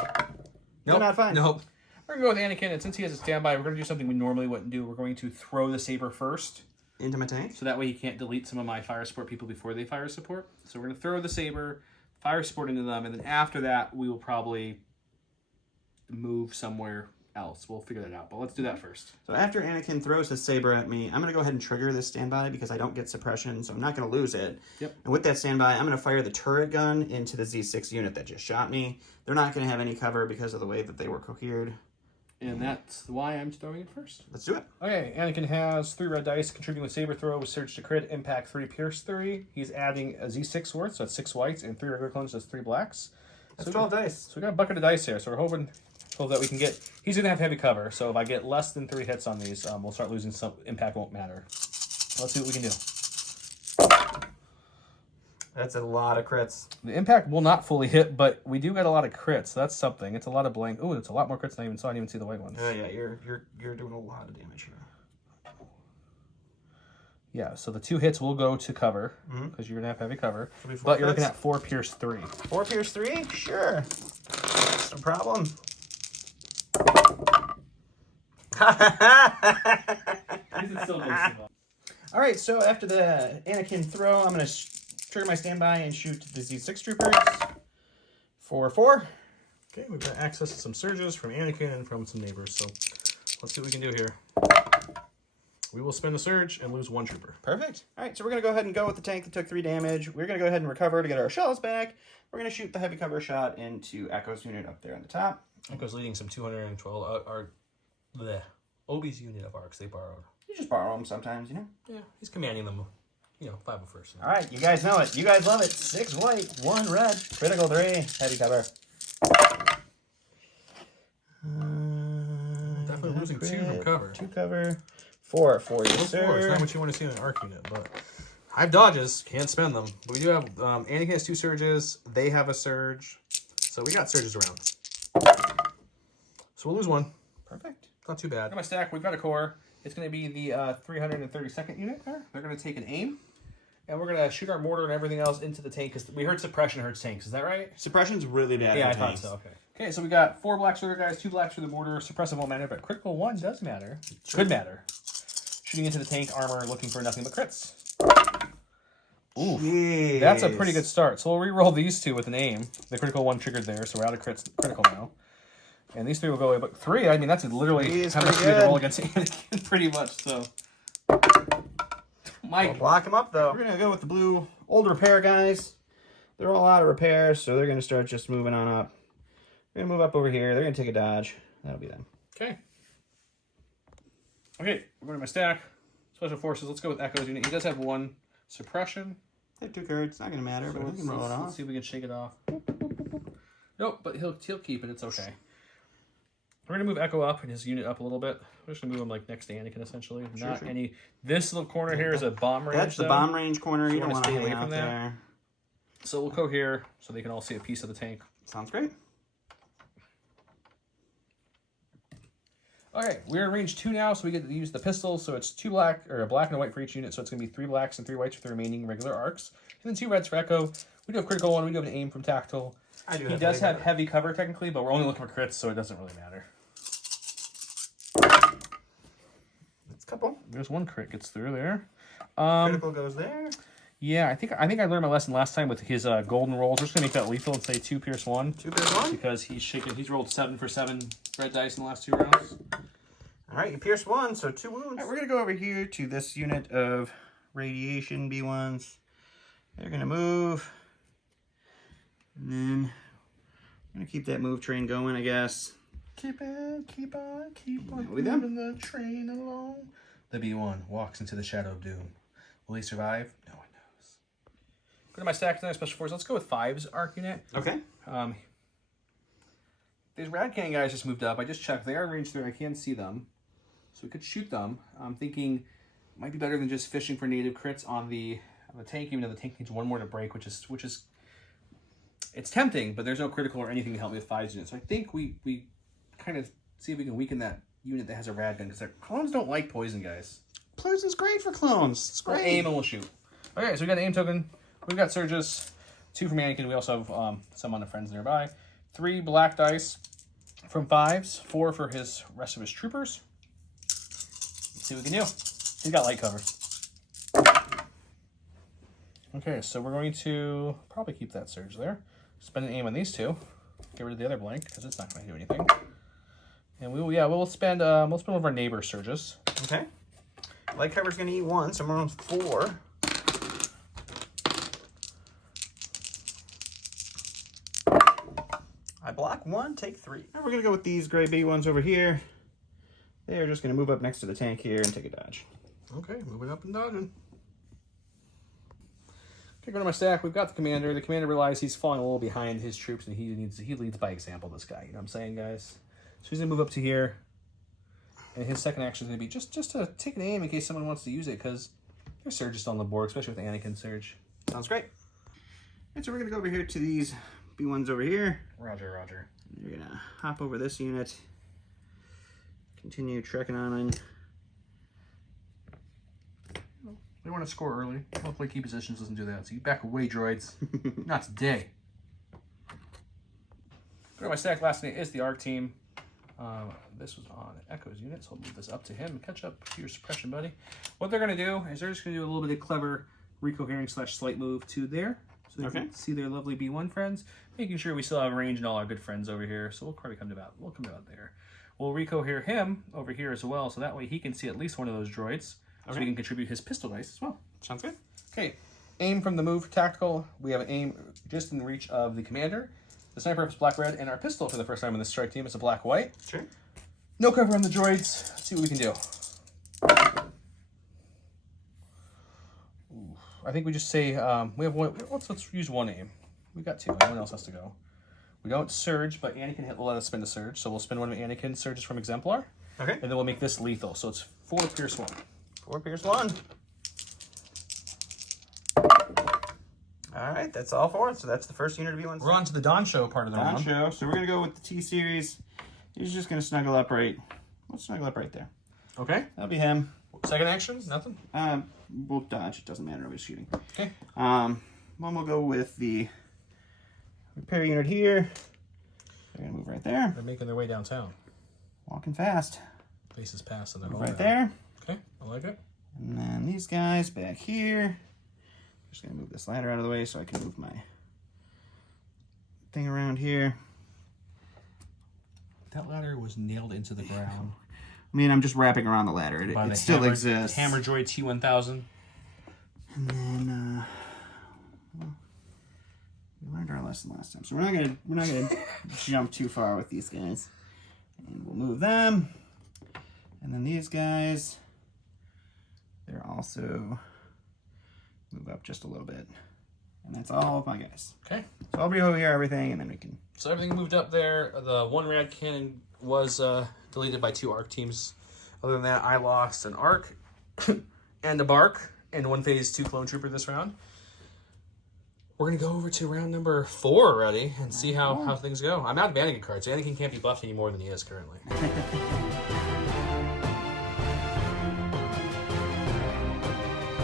Nope, not fine. Nope. We're going to go with Anakin, and since he has a standby, we're going to do something we normally wouldn't do. We're going to throw the saber first. Into my tank. So that way he can't delete some of my fire support people before they fire support. So we're going to throw the saber, fire support into them, and then after that, we will probably move somewhere else. We'll figure that out, but let's do that first. So after Anakin throws his saber at me, I'm going to go ahead and trigger this standby because I don't get suppression, so I'm not going to lose it. Yep. And with that standby, I'm going to fire the turret gun into the Z6 unit that just shot me. They're not going to have any cover because of the way that they were cohered. And that's why I'm throwing it first. Let's do it. Okay, Anakin has 3 red dice, contributing with saber throw with surge to crit, impact 3, pierce 3. He's adding a Z6 worth, so that's 6 whites, and 3 regular clones, that's 3 blacks. That's 12 dice. So we got a bucket of dice here, so we're hoping that we can get... He's going to have heavy cover, so if I get less than 3 hits on these, we'll start losing some... Impact won't matter. Let's see what we can do. That's a lot of crits. The impact will not fully hit, but we do get a lot of crits, so that's something. It's a lot of blank... Ooh, it's a lot more crits than I even saw. I didn't even see the white ones. Yeah, you're doing a lot of damage here. Yeah, so the 2 hits will go to cover, because you're going to have heavy cover. But you're looking at 4 pierce 3. 4 pierce 3? Sure. No problem. All right, so after the Anakin throw, I'm going to trigger my standby and shoot the Z6 troopers for 4. Okay, we've got access to some surges from Anakin and from some neighbors, so let's see what we can do here. We will spend a surge and lose 1 trooper. Perfect. All right, so we're going to go ahead and go with the tank that took 3 damage. We're going to go ahead and recover to get our shells back. We're going to shoot the heavy cover shot into Echo's unit up there on the top. Echo's leading some 212, the Obi's unit of arcs they borrowed. You just borrow them sometimes, you know? Yeah, he's commanding them, 501st. All right, you guys know it. You guys love it. 6 white, 1 red, critical 3, heavy cover. Definitely losing 2 from cover. 2 cover. 4 for you, sir. It's not what you want to see in an arc unit, but I have dodges, can't spend them. But we do have Anakin has 2 surges. They have a surge, so we got surges around. So we'll lose 1. Perfect. Not too bad. Got my stack. We've got a core. It's going to be the 332nd unit there. They're going to take an aim, and we're going to shoot our mortar and everything else into the tank because we heard suppression hurts tanks. Is that right? Suppression's really bad. Yeah, I thought so. Okay. Okay, so we got 4 blacks for the guys, 2 blacks for the mortar. Suppressive won't matter, but critical 1 does matter. Could matter. Shooting into the tank armor, looking for nothing but crits. Ooh, Jeez. that's a pretty good start. So we'll re-roll these 2 with an aim. The critical 1 triggered there, so we're out of critical now. And these 3 will go away, but 3, I mean, that's literally how much we had to roll against Anakin, pretty much, so. Mike. We'll block them up, though. We're going to go with the blue old repair guys. They're all out of repair, so they're going to start just moving on up. They're going to move up over here. They're going to take a dodge. That'll be them. Okay. Okay, we're going to my stack. Special Forces, let's go with Echo's unit. He does have 1 suppression. They have 2 cards. Not going to matter, So but we can roll it let's off. see if we can shake it off. Nope, but he'll keep it. It's okay. We're going to move Echo up and his unit up a little bit. We're just going to move him like next to Anakin, essentially. Not any... This little corner here is a bomb range. That's the bomb range corner. You don't want to stay hang away out from that. there. So we'll go here so they can all see a piece of the tank. Sounds great. Okay, we're in range 2 now, so we get to use the pistol. So it's 2 black, or a black and a white for each unit. So it's going to be 3 blacks and 3 whites for the remaining regular arcs. And then 2 reds for Echo. We do have critical 1. We do have an aim from tactile. He does have heavy cover technically, but we're only looking for crits, so it doesn't really matter. That's a couple. There's 1 crit gets through there. Critical goes there. Yeah, I think I learned my lesson last time with his golden rolls. We're just gonna make that lethal and say 2 pierce 1. 2 pierce 1? Because he's rolled 7 for 7 red dice in the last 2 rounds. All right, you pierced 1, so 2 wounds. All right, we're gonna go over here to this unit of radiation B1s. They're gonna move, and then I'm gonna keep that move train going, I guess. Keep on With them? moving the train along. The B1 walks into the shadow of doom. Will he survive? No one knows. Go to my stack tonight, special force. Let's go with 5's arc unit. Okay. These rad cannon guys just moved up. I just checked. They are in range 3. I can see them. So we could shoot them. I'm thinking it might be better than just fishing for native crits on the tank, even though the tank needs 1 more to break, which is it's tempting, but there's no critical or anything to help me with 5's unit. So I think we kind of See if we can weaken that unit that has a rad gun, because their clones don't like poison, guys. Poison's great for clones. It's We'll great. aim and we'll shoot. Okay, so we got an aim token. We've got Surges. 2 from Anakin. We also have some on the friends nearby. 3 black dice from 5s. 4 for his rest of his troopers. Let's see what we can do. He's got light cover. Okay, so we're going to probably keep that Surge there. Spend an aim on these 2. Get rid of the other blank, because it's not going to do anything. And we'll spend one of our neighbor Surges. Okay. Light cover's going to eat 1, so I'm on 4. I block 1, take 3. Now we're going to go with these gray B1s over here. They're just going to move up next to the tank here and take a dodge. Okay, moving up and dodging. Okay, go to my stack. We've got the commander. The commander realizes he's falling a little behind his troops, and he leads by example, this guy. You know what I'm saying, guys? So he's going to move up to here. And his second action is going to be just to take an aim in case someone wants to use it, because there's Surges on the board, especially with Anakin Surge. Sounds great. And so we're going to go over here to these B1s over here. Roger, roger. You're going to hop over this unit. Continue trekking on in. They want to score early. Hopefully key positions doesn't do that. So you back away, droids. Not today. Go to my stack. Last night is the ARC team. This was on Echo's unit, so I'll move this up to him and catch up to your suppression, buddy. What they're going to do is they're just going to do a little bit of clever recohering / slight move to there. So they can see their lovely B1 friends, making sure we still have range and all our good friends over here. So we'll probably come to about there. We'll recohere him over here as well, so that way he can see at least one of those droids. So he can contribute his pistol dice as well. Sounds good. Okay, aim from the move tactical. We have an aim just in reach of the commander. The sniper is black-red, and our pistol for the first time in the strike team is a black-white. Sure. No cover on the droids. Let's see what we can do. Ooh, I think we just say we have one. Let's use one aim. We got 2. Everyone else has to go. We don't surge, but Anakin will let us spend a surge, so we'll spend one of Anakin's surges from Exemplar. Okay. And then we'll make this lethal. So it's 4 pierce 1. 4 pierce 1. All right, that's all for it. So that's the first unit of B1. We're on to the Dawn Show part of the round. Show. So we're going to go with the T-Series. He's just going to snuggle up right. We'll snuggle up right there. Okay. That'll be him. Second action? Nothing? We'll dodge. It doesn't matter. Nobody's shooting. Okay. One we'll go with the repair unit here. They're going to move right there. They're making their way downtown. Walking fast. Faces past and they're Move home right now. there. Okay, I like it. And then these guys back here. Just going to move this ladder out of the way so I can move my thing around here. That ladder was nailed into the ground. I mean, I'm just wrapping around the ladder. It still exists. Hammer Droid T1000. And then well, we learned our lesson last time, so we're not gonna jump too far with these guys. And we'll move them. And then these guys, they're also move up just a little bit. And that's all of my guys. Okay. So I'll rehover everything, and then we can. So everything moved up there. The one rad cannon was deleted by 2 ARC teams. Other than that, I lost an ARC and a BARC and 1 phase 2 clone trooper this round. We're going to go over to round number 4 already and see how things go. I'm out of Anakin cards, so Anakin can't be buffed any more than he is currently.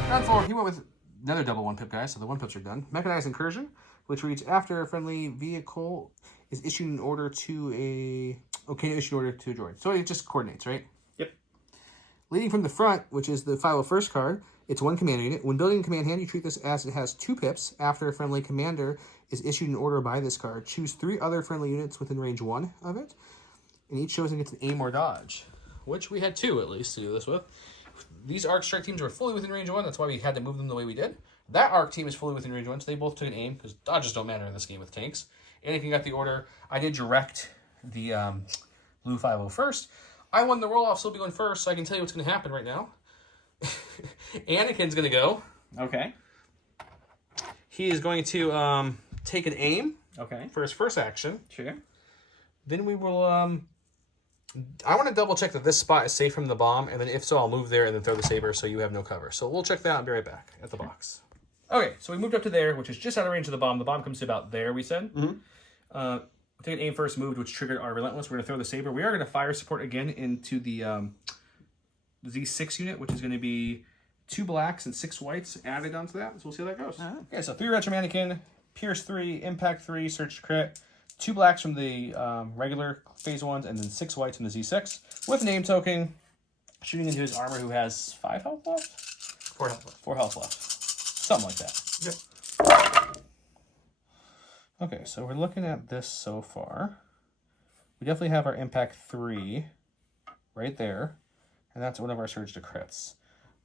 Round 4, he went with another double 1-pip guy, so the 1-pips are done. Mechanized Incursion, which reads after a friendly vehicle is issued an order to a... Okay, issue an order to a droid. So it just coordinates, right? Yep. Leading from the front, which is the 501st card, it's 1 commander unit. When building a command hand, you treat this as it has 2 pips. After a friendly commander is issued an order by this card, choose 3 other friendly units within range 1 of it, and each chosen gets an aim or dodge, which we had 2 at least to do this with. These ARC strike teams were fully within range 1. That's why we had to move them the way we did. That ARC team is fully within range 1, so they both took an aim, because dodges don't matter in this game with tanks. Anakin got the order. I did direct the blue 501st. I won the roll-off, so I'll be going first, so I can tell you what's going to happen right now. Anakin's going to go. Okay. He is going to take an aim for his first action. Sure. Then we will... I want to double check that this spot is safe from the bomb, and then if so, I'll move there and then throw the saber so you have no cover. So we'll check that out and be right back at the box. Okay, so we moved up to there, which is just out of range of the bomb. The bomb comes to about there, we said. Mm-hmm. Take an aim first moved, which triggered our Relentless. We're going to throw the Saber. We are going to fire support again into the Z6 unit, which is going to be 2 blacks and 6 whites added onto that. So we'll see how that goes. Right. Okay, so 3 Retro Mannequin, Pierce 3, Impact 3, Search to Crit, 2 blacks from the regular phase 1s, and then 6 whites from the Z6 with a name token, shooting into his armor, who has 5 health left? 4 health left. 4 health left. Something like that. Yep. Okay, so we're looking at this so far. We definitely have our Impact 3 right there, and that's one of our Surge to Crits.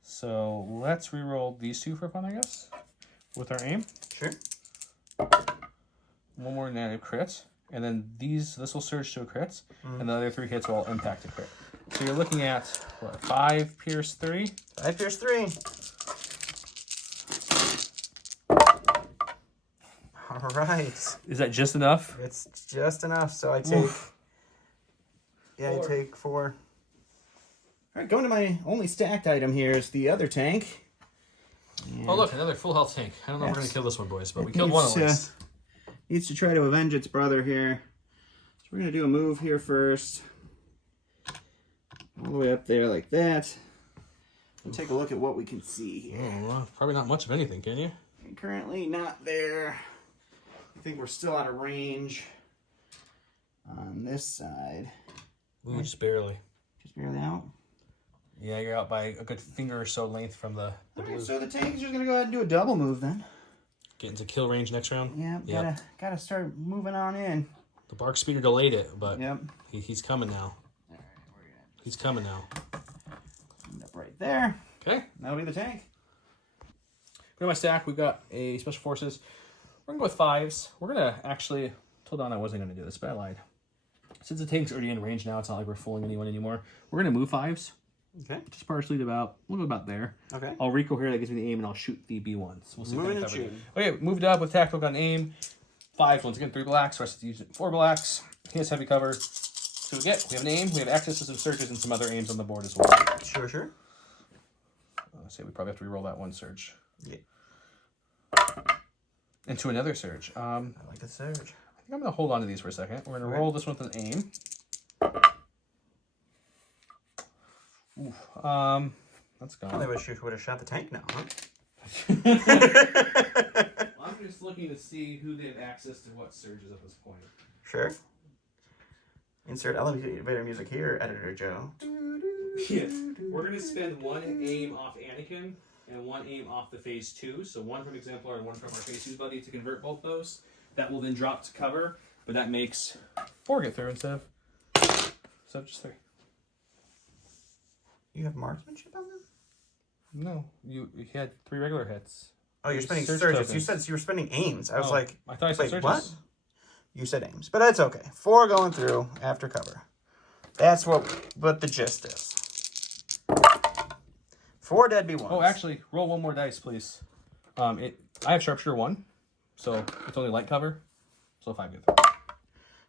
So let's reroll these 2 for fun, I guess, with our aim. Sure. One more negative crit, and then this will surge to a crit, and the other 3 hits will impact a crit. So you're looking at, what, 5 Pierce 3? 5 Pierce 3. All right. Is that just enough? It's just enough, so I take... Yeah, 4. I take 4. All right, going to my only stacked item here is the other tank. Oh, look, another full health tank. I don't know if we're going to kill this one, boys, but we killed needs one at least. Needs to try to avenge its brother here. So we're going to do a move here first. All the way up there like that. And take a look at what we can see here. Oh, well, probably not much of anything, can you? And currently not there. I think we're still out of range on this side. Ooh, just barely. Just barely out. Yeah, you're out by a good finger or so length from the All blue. right, so the tank is just going to go ahead and do a double move then. Get into kill range next round. Yeah, gotta start moving on in. The Bark Speeder delayed it, but Yep. he's coming now. All right, we're gonna He's coming now. end up right there. Okay. That'll be the tank. Go to my stack. We've got a Special Forces. We're going to go with 5s. We're going to actually... Told on I wasn't going to do this, but I lied. Since the tank's already in range now, it's not like we're fooling anyone anymore. We're going to move 5s. Okay. Just partially to about... We'll go about there. Okay. I'll recoil here. That gives me the aim, and I'll shoot the B1s. We'll see Moving if and I can cover it. shooting. Okay, moved up with Tactical Gun Aim. 5s. Once again, 3 blacks. Rest of the use 4 blacks. He has heavy cover. So we have an aim. We have access to some surges and some other aims on the board as well. Sure, sure. I'll say we probably have to reroll that one surge. Yeah. Into another surge. I like the surge. I think I'm going to hold on to these for a second. We're going to roll this one with an aim. Oof. That's gone. I wish you would have shot the tank now, huh? Well, I'm just looking to see who they have access to what surges at this point. Sure. Insert elevator music here, Editor Joe. Yes. We're going to spend 1 aim off Anakin and 1 aim off the phase 2. So 1 from Exemplar and 1 from our phase 2 buddy to convert both those. That will then drop to cover, but that makes 4 get through instead of just 3. You have marksmanship on them? No, you had 3 regular hits. Oh, you're spending Surge surges. tokens. You said you were spending aims. I was Oh, like, I thought I said wait, surges. what? You said aims, but that's okay. 4 going through after cover. That's what the gist is. 4 dead B1s. Oh, actually, roll 1 more dice, please. I have Sharpshooter 1, so it's only light cover, so 5 get through.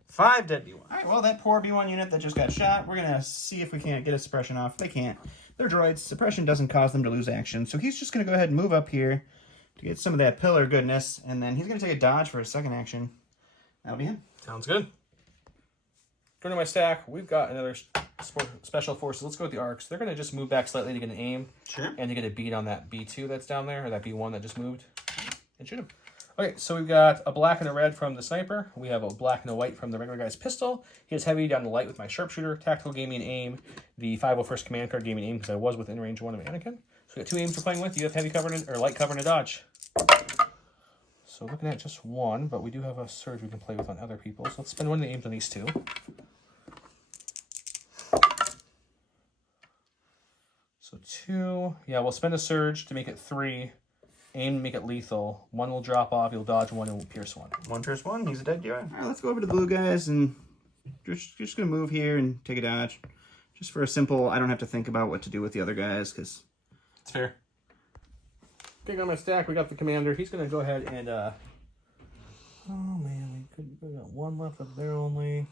5 dead B1. All right, well, that poor B1 unit that just got shot, we're going to see if we can't get a suppression off. They can't. They're droids. Suppression doesn't cause them to lose action, so he's just going to go ahead and move up here to get some of that pillar goodness, and then he's going to take a dodge for a second action. That'll be him. Sounds good. Going to my stack, we've got another Special Forces. Let's go with the Arcs. They're going to just move back slightly to get an aim. Sure. And to get a beat on that B2 that's down there, or that B1 that just moved. And shoot him. Okay, so we've got a black and a red from the Sniper. We have a black and a white from the regular guy's pistol. He has heavy down to light with my Sharpshooter. Tactical Gaming Aim. The 501st Command Card Gaming Aim, because I was within range 1 of Anakin. So we got 2 aims we're playing with. You have heavy cover or light cover and a dodge. So looking at just 1, but we do have a surge we can play with on other people. So let's spend 1 of the aims on these 2. So 2. Yeah, we'll spend a surge to make it 3. Aim to make it lethal. 1 will drop off. You'll dodge 1 and will pierce 1. 1 pierce 1. He's a dead guy. All right, let's go over to the blue guys and just going to move here and take a dodge. Just for a simple, I don't have to think about what to do with the other guys, because... It's fair. Okay, on my stack, we got the commander. He's going to go ahead and, oh man, we got 1 left up there only.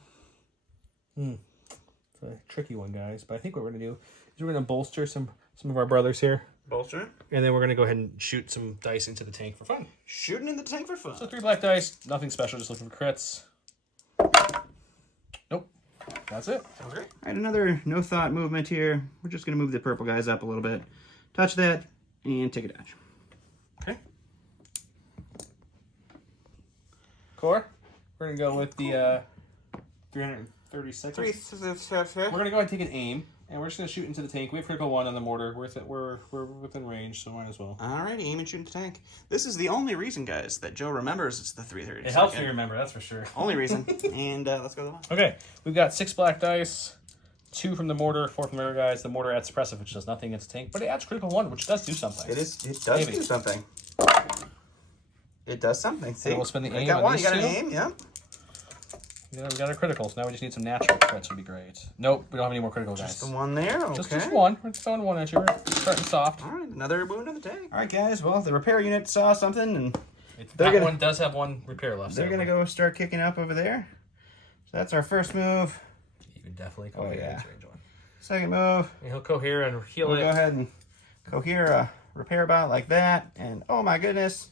It's a tricky one, guys. But I think what we're going to do is we're going to bolster some of our brothers here. Bolster. And then we're going to go ahead and shoot some dice into the tank for fun. Shooting in the tank for fun. So 3 black dice, nothing special, just looking for crits. That's it. Sounds great. All right, another no thought movement here. We're just going to move the purple guys up a little bit. Touch that, and take a dodge. Okay. Core, we're going to go with the 330 seconds. We're going to go ahead and take an aim, and we're just going to shoot into the tank. We have critical 1 on the mortar. We're within range, so might as well. All right, aim and shoot into the tank. This is the only reason, guys, that Joe remembers it's the 330. It helps me remember, that's for sure. Only reason. And let's go to the one. Okay, we've got 6 black dice, 2 from the mortar, 4 from the regular guys. The mortar adds suppressive, which does nothing against the tank, but it adds critical 1, which does do something. It does Maybe. do something. It does something. See? And we'll spend the aim got on one. these You got two. an aim, yeah. Yeah, we got our criticals. Now we just need some natural crits would be great. Nope, we don't have any more critical guys. Just the one there, okay. Just one. We're throwing one at you. We're starting soft. All right, another wound on the tank. All right, guys, well, the repair unit saw something, and That one does have one repair left. they're going to go start kicking up over there. So that's our first move. You can definitely cohere. yeah. Range one. Second move. And he'll cohere and heal We'll it. go ahead and cohere a repair bot like that. And oh my goodness,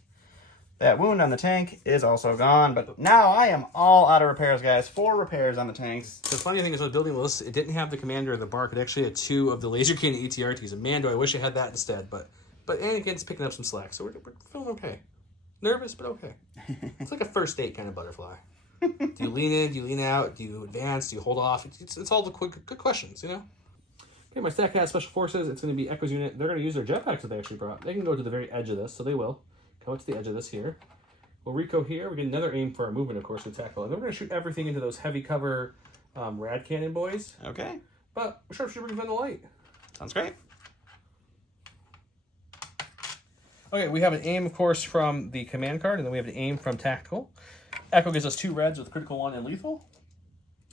that wound on the tank is also gone. But now I am all out of repairs, guys. 4 repairs on the tanks. The funny thing is, with building this, it didn't have the commander of the bark. It actually had 2 of the laser cannon ATRTs. And man, do I wish I had that instead. But Anakin's picking up some slack, so we're feeling okay. Nervous, but okay. It's like a first date kind of butterfly. Do you lean in? Do you lean out? Do you advance? Do you hold off? It's all the good questions, you know? Okay, my stack has special forces. It's going to be Echo's unit. They're going to use their jetpacks that they actually brought. They can go to the very edge of this, so they will. Go to the edge of this here. We'll reco here. We get another aim for our movement, of course, to tackle. And then we're going to shoot everything into those heavy cover rad cannon boys. Okay. But sharpshooter brings on the light. Sounds great. Okay, we have an aim, of course, from the command card, and then we have an aim from tactical. Echo gives us 2 reds with critical 1 and lethal.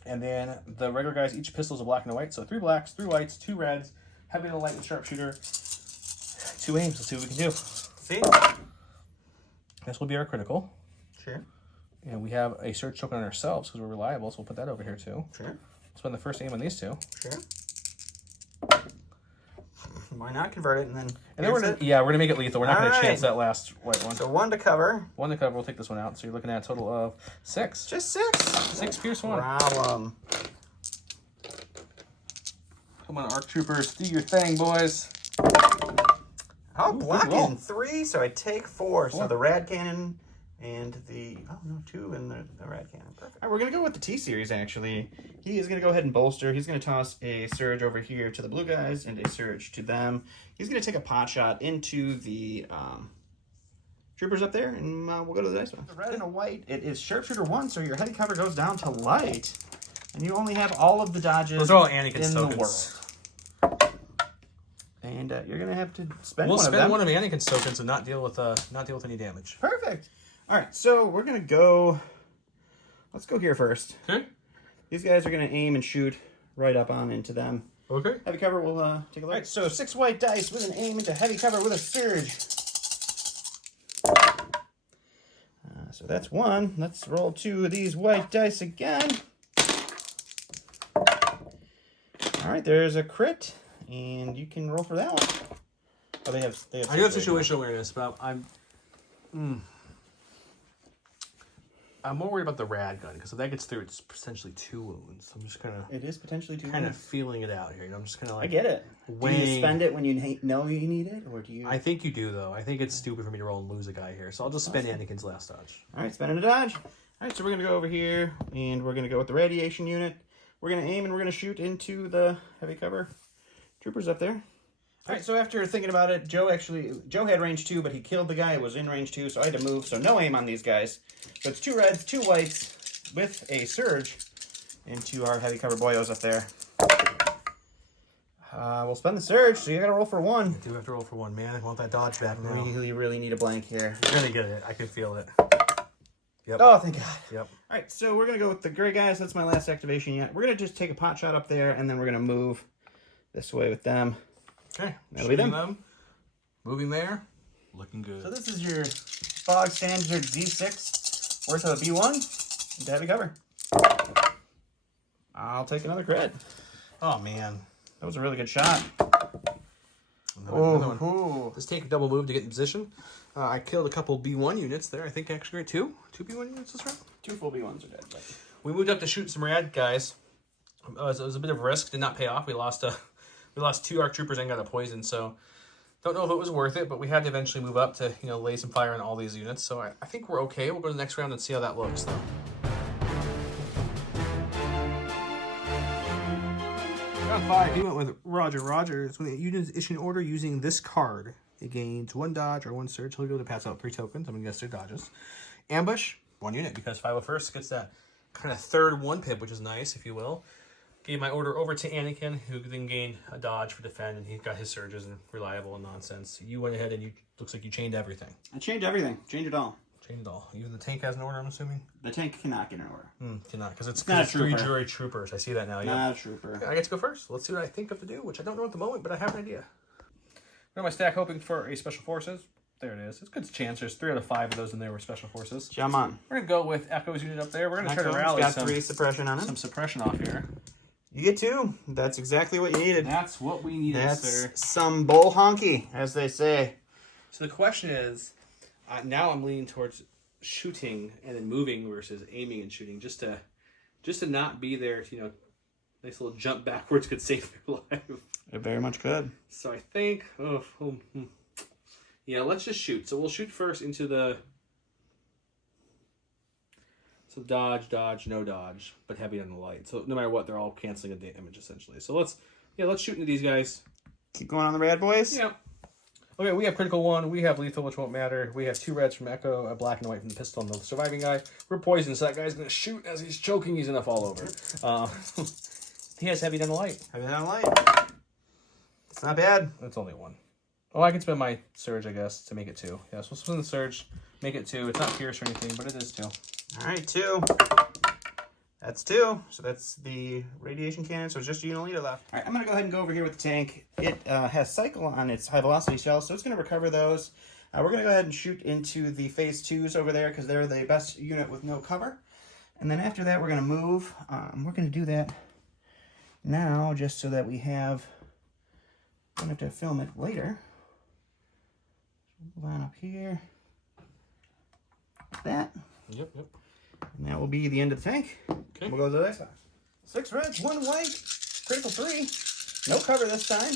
And then the regular guys, each pistol is a black and a white. So 3 blacks, 3 whites, 2 reds, heavy and a light with sharpshooter. 2 aims. Let's see what we can do. See? This will be our critical. Sure. And we have a surge token on ourselves because we're reliable, so we'll put that over here too. Sure. Spend the first aim on these 2. Sure. Why not convert it and then... And then we're gonna make it lethal. We're not gonna chance that last white one. So 1 to cover. 1 to cover. We'll take this one out. So you're looking at a total of 6. Just 6. 6 pierce 1. Problem. Come on, ARC troopers, do your thing, boys. Oh, Ooh, blocking 3, so I take 4. So the rad cannon and the 2 and the rad cannon. Perfect. All right, we're gonna go with the T series. Actually, he is gonna go ahead and bolster. He's gonna toss a surge over here to the blue guys and a surge to them. He's gonna take a pot shot into the troopers up there, and we'll go to the dice one. The red and a white. It is sharpshooter 1, so your heavy cover goes down to light, and you only have all of the dodges. Those are all Anakin's in tokens. the world. And you're gonna have to spend We'll one spend of them. one of Anakin's tokens and not deal with any damage. Perfect. All right, so we're gonna go. Let's go here first. Okay. These guys are gonna aim and shoot right up on into them. Okay. Heavy cover. We'll take a look. All right, so 6 white dice with an aim into heavy cover with a surge. So that's 1. Let's roll 2 of these white dice again. All right, there's a crit. And you can roll for that one. Oh, they have I do have situational awareness, but I'm more worried about the rad gun because if that gets through, it's potentially 2 wounds. I'm just It is potentially 2 kind of feeling it out here. You know, I'm just kind of like. I get it. Do you spend it when you know you need it, or do you? I think you do though. I think it's stupid for me to roll and lose a guy here, so I'll just spend Anakin's last dodge. All right, spending a dodge. All right, so we're gonna go over here, and we're gonna go with the radiation unit. We're gonna aim, and we're gonna shoot into the heavy cover troopers up there. All right, so after thinking about it, Joe had range 2, but he killed the guy who was in range 2, so I had to move, so no aim on these guys. So it's 2 reds, 2 whites, with a surge into our heavy cover boyos up there. We'll spend the surge, so you gotta roll for 1. I do have to roll for 1, man. I want that dodge back now. You really need a blank here. You're gonna get it. I can feel it. Yep. Oh, thank God. Yep. All right, so we're gonna go with the gray guys. That's my last activation yet. We're gonna just take a pot shot up there, and then we're gonna move this way with them. Okay. That'll be them. Moving there. Looking good. So this is your Fog Standard Z6 worth of a B1 into heavy cover. I'll take another crit. Oh, man. That was a really good shot. Another one. Let's take a double move to get in position. I killed a couple B1 units there. I think actually 2 B1 units this round. 2 full B1s are dead. But... We moved up to shoot some rad guys. It was a bit of risk. Did not pay off. We lost 2 ARC troopers and got a poison. So don't know if it was worth it, but we had to eventually move up to lay some fire on all these units. So I think we're okay. We'll go to the next round and see how that looks though. Round 5, he went with Roger. When the unit is issuing an order using this card, it gains 1 dodge or 1 surge. He'll be able to pass out 3 tokens. I'm going to guess they're dodges. Ambush, 1 unit, because 501st gets that kind of third 1-pip, which is nice, if you will. Gave my order over to Anakin, who then gained a dodge for defend, and he got his surges and reliable and nonsense. You went ahead and looks like you chained everything. I changed everything. Changed it all. Chained it all. Even the tank has an order, I'm assuming? The tank cannot get an order. Cannot, because it's not a 3 trooper. droid troopers. I see that now, yeah. Not a trooper. Okay, I get to go first. Let's see what I think of to do, which I don't know at the moment, but I have an idea. Got my stack hoping for a Special Forces. There it is. It's a good chance. There's 3 out of 5 of those in there were Special Forces. Jump on. We're going to go with Echo's unit up there. We're going to try to Echo's rally got 3 suppression on it. some suppression off here. You get 2. That's exactly what you needed. That's what we needed, That's sir. some bull honky, as they say. So the question is, now I'm leaning towards shooting and then moving versus aiming and shooting, just to not be there. Nice little jump backwards could save your life. It very much could. So I think, yeah, let's just shoot. So we'll shoot first into the. So dodge, no dodge, but heavy on the light. So no matter what, they're all canceling a damage essentially. So let's shoot into these guys. Keep going on the red, boys. Yeah. Okay, we have critical 1. We have lethal, which won't matter. We have 2 reds from Echo, a black and white from the pistol, and the surviving guy. We're poisoned, so that guy's gonna shoot as he's choking. He's gonna fall over. He has heavy on the light. Heavy on the light. It's not bad. That's only 1. Oh, I can spend my surge, I guess, to make it 2. Yeah, so we'll spend the surge, make it 2. It's not pierce or anything, but it is 2. All right, 2. That's 2. So that's the radiation cannon. So it's just a unit leader left. All right, I'm going to go ahead and go over here with the tank. It has cycle on its high velocity shells, so it's going to recover those. We're going to go ahead and shoot into the phase 2s over there because they're the best unit with no cover. And then after that, we're going to move. We're going to do that now just so that we have... I'm going to have to film it later. Move on up here. Like that. Yep. And that will be the end of the tank. Okay. We'll go to the next one. 6 reds, 1 white, critical 3. No cover this time.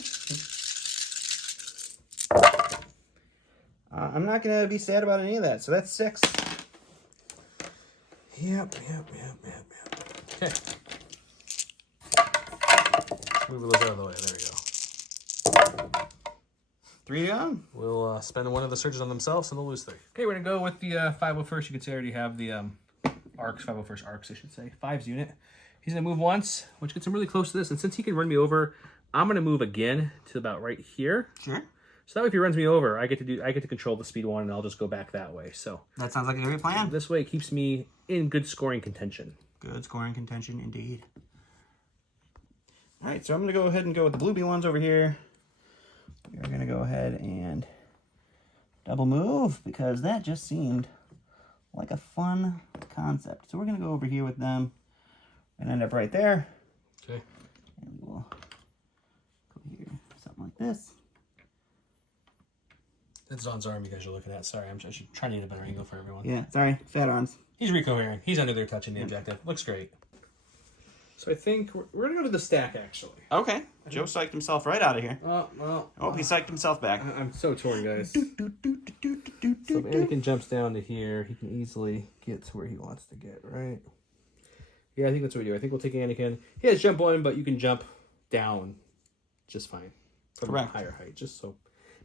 I'm not going to be sad about any of that. So that's 6. Yep. Okay. Move those out of the way. There we go. 3 down. We'll spend 1 of the surges on themselves, and they'll lose 3. Okay, we're going to go with the 501st. You can see I already have the arcs, 501st arcs, I should say. 5's unit. He's going to move once, which gets him really close to this. And since he can run me over, I'm going to move again to about right here. Sure. So that way if he runs me over, I get to control the speed 1, and I'll just go back that way. So That sounds like a great plan. this way it keeps me in good scoring contention. Good scoring contention indeed. All right, so I'm going to go ahead and go with the bluebee ones over here. We're going to go ahead and double move because that just seemed like a fun concept. So we're going to go over here with them and end up right there. Okay. And we'll go here, something like this. That's Zon's arm you guys are looking at. Sorry, I should try to get a better angle for everyone. Yeah, sorry, fat arms. He's recohering. He's under there touching the objective. Looks great. So I think we're going to go to the stack, actually. Okay, Joe psyched himself right out of here. Well. Oh, he psyched himself back. I'm so torn, guys. So if Anakin jumps down to here, he can easily get to where he wants to get, right? Yeah, I think that's what we do. I think we'll take Anakin. He has jump 1, but you can jump down just fine from a higher height, just so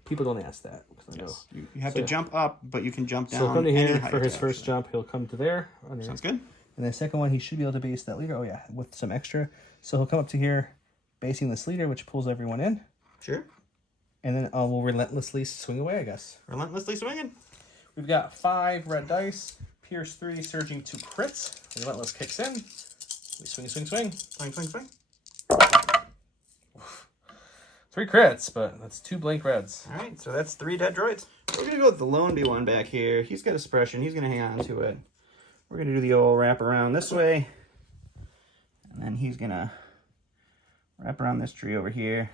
people don't ask that. Yes. You have to jump up, but you can jump down. So come to any here height, for his actually. first jump. He'll come to there. Sounds good. And the second one, he should be able to base that leader. Oh, yeah, with some extra. So he'll come up to here, basing this leader, which pulls everyone in. Sure. And then we'll relentlessly swing away, I guess. Relentlessly swinging. We've got 5 red dice, Pierce 3, surging 2 crits. Relentless kicks in. We swing. Swing. 3 crits, but that's 2 blank reds. All right, so that's 3 dead droids. We're going to go with the Lone Bee one back here. He's got a suppression. He's going to hang on to it. We're going to do the old wrap around this way. And then he's going to wrap around this tree over here.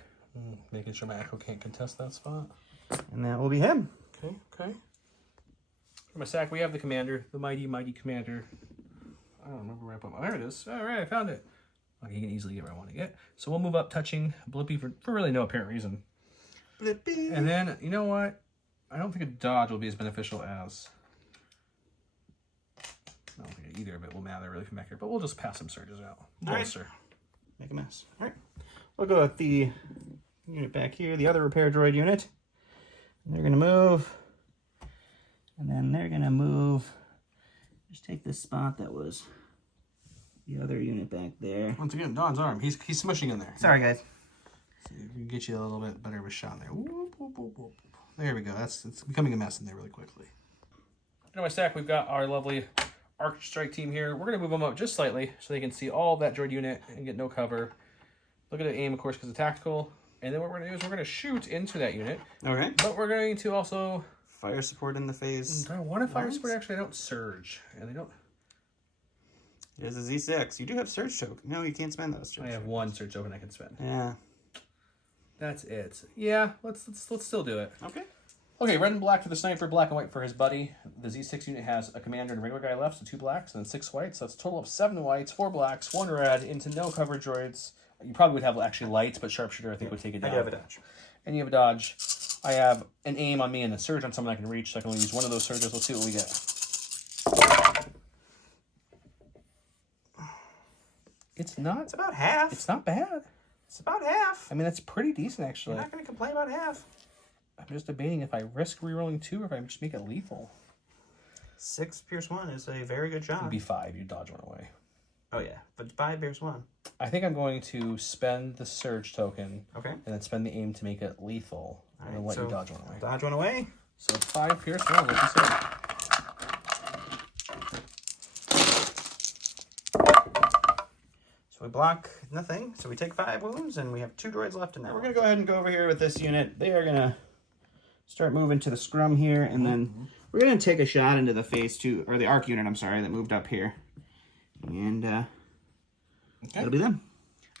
Making sure my echo can't contest that spot. And that will be him. Okay. For my sack, we have the commander, the mighty commander. I don't remember where I put my... There it is. All right, I found it. Okay, he can easily get where I want to get. So we'll move up, touching Blippi for really no apparent reason. Blippi. And then, you know what? I don't think a dodge will be as beneficial as... I don't think either of it will matter really from back here, but we'll just pass some surges out. Bolster. Make a mess. All right. We'll go with the unit back here, the other repair droid unit. And they're going to move. And then they're going to move. Just take this spot that was the other unit back there. Once again, Don's arm. He's smushing in there. Sorry, guys. See if we can get you a little bit better of a shot there. Whoop, whoop, whoop, whoop. There we go. It's becoming a mess in there really quickly. In my stack, we've got our lovely Arc Strike team here. We're going to move them up just slightly so they can see all that droid unit and get no cover. Look at the aim, of course, because of tactical. And then what we're going to do is we're going to shoot into that unit. Okay. But we're going to also... Fire support in the phase. Do I want to fire support? Actually, I don't surge. And they don't... It is a Z6. You do have surge token. No, you can't spend those. I have one surge token I can spend. Yeah. That's it. Yeah, let's still do it. Okay. Okay, red and black for the sniper, black and white for his buddy. The Z6 unit has a commander and a regular guy left, so 2 blacks and then 6 whites. So that's a total of 7 whites, 4 blacks, 1 red into no cover droids. You probably would have actually lights, but sharpshooter I think would take it down. I do have a dodge. And you have a dodge. I have an aim on me and a surge on someone I can reach, so I can only use one of those surges. Let's see what we get. It's about half. It's not bad. It's about half. I mean, that's pretty decent, actually. You're not going to complain about half. I'm just debating if I risk rerolling 2 or if I just make it lethal. 6 Pierce 1 is a very good shot. It'd be 5. You dodge 1 away. Oh, yeah. But 5 Pierce 1. I think I'm going to spend the surge token. Okay. And then spend the aim to make it lethal. All And then right, let you dodge 1 away. Dodge 1 away. So 5 Pierce 1, like you said. So we block nothing. So we take 5 wounds, and we have 2 droids left in that. We're going to go ahead and go over here with this unit. They are going to start moving to the scrum here, and then we're going to take a shot into the phase 2, or the arc unit, I'm sorry, that moved up here. And that'll be them.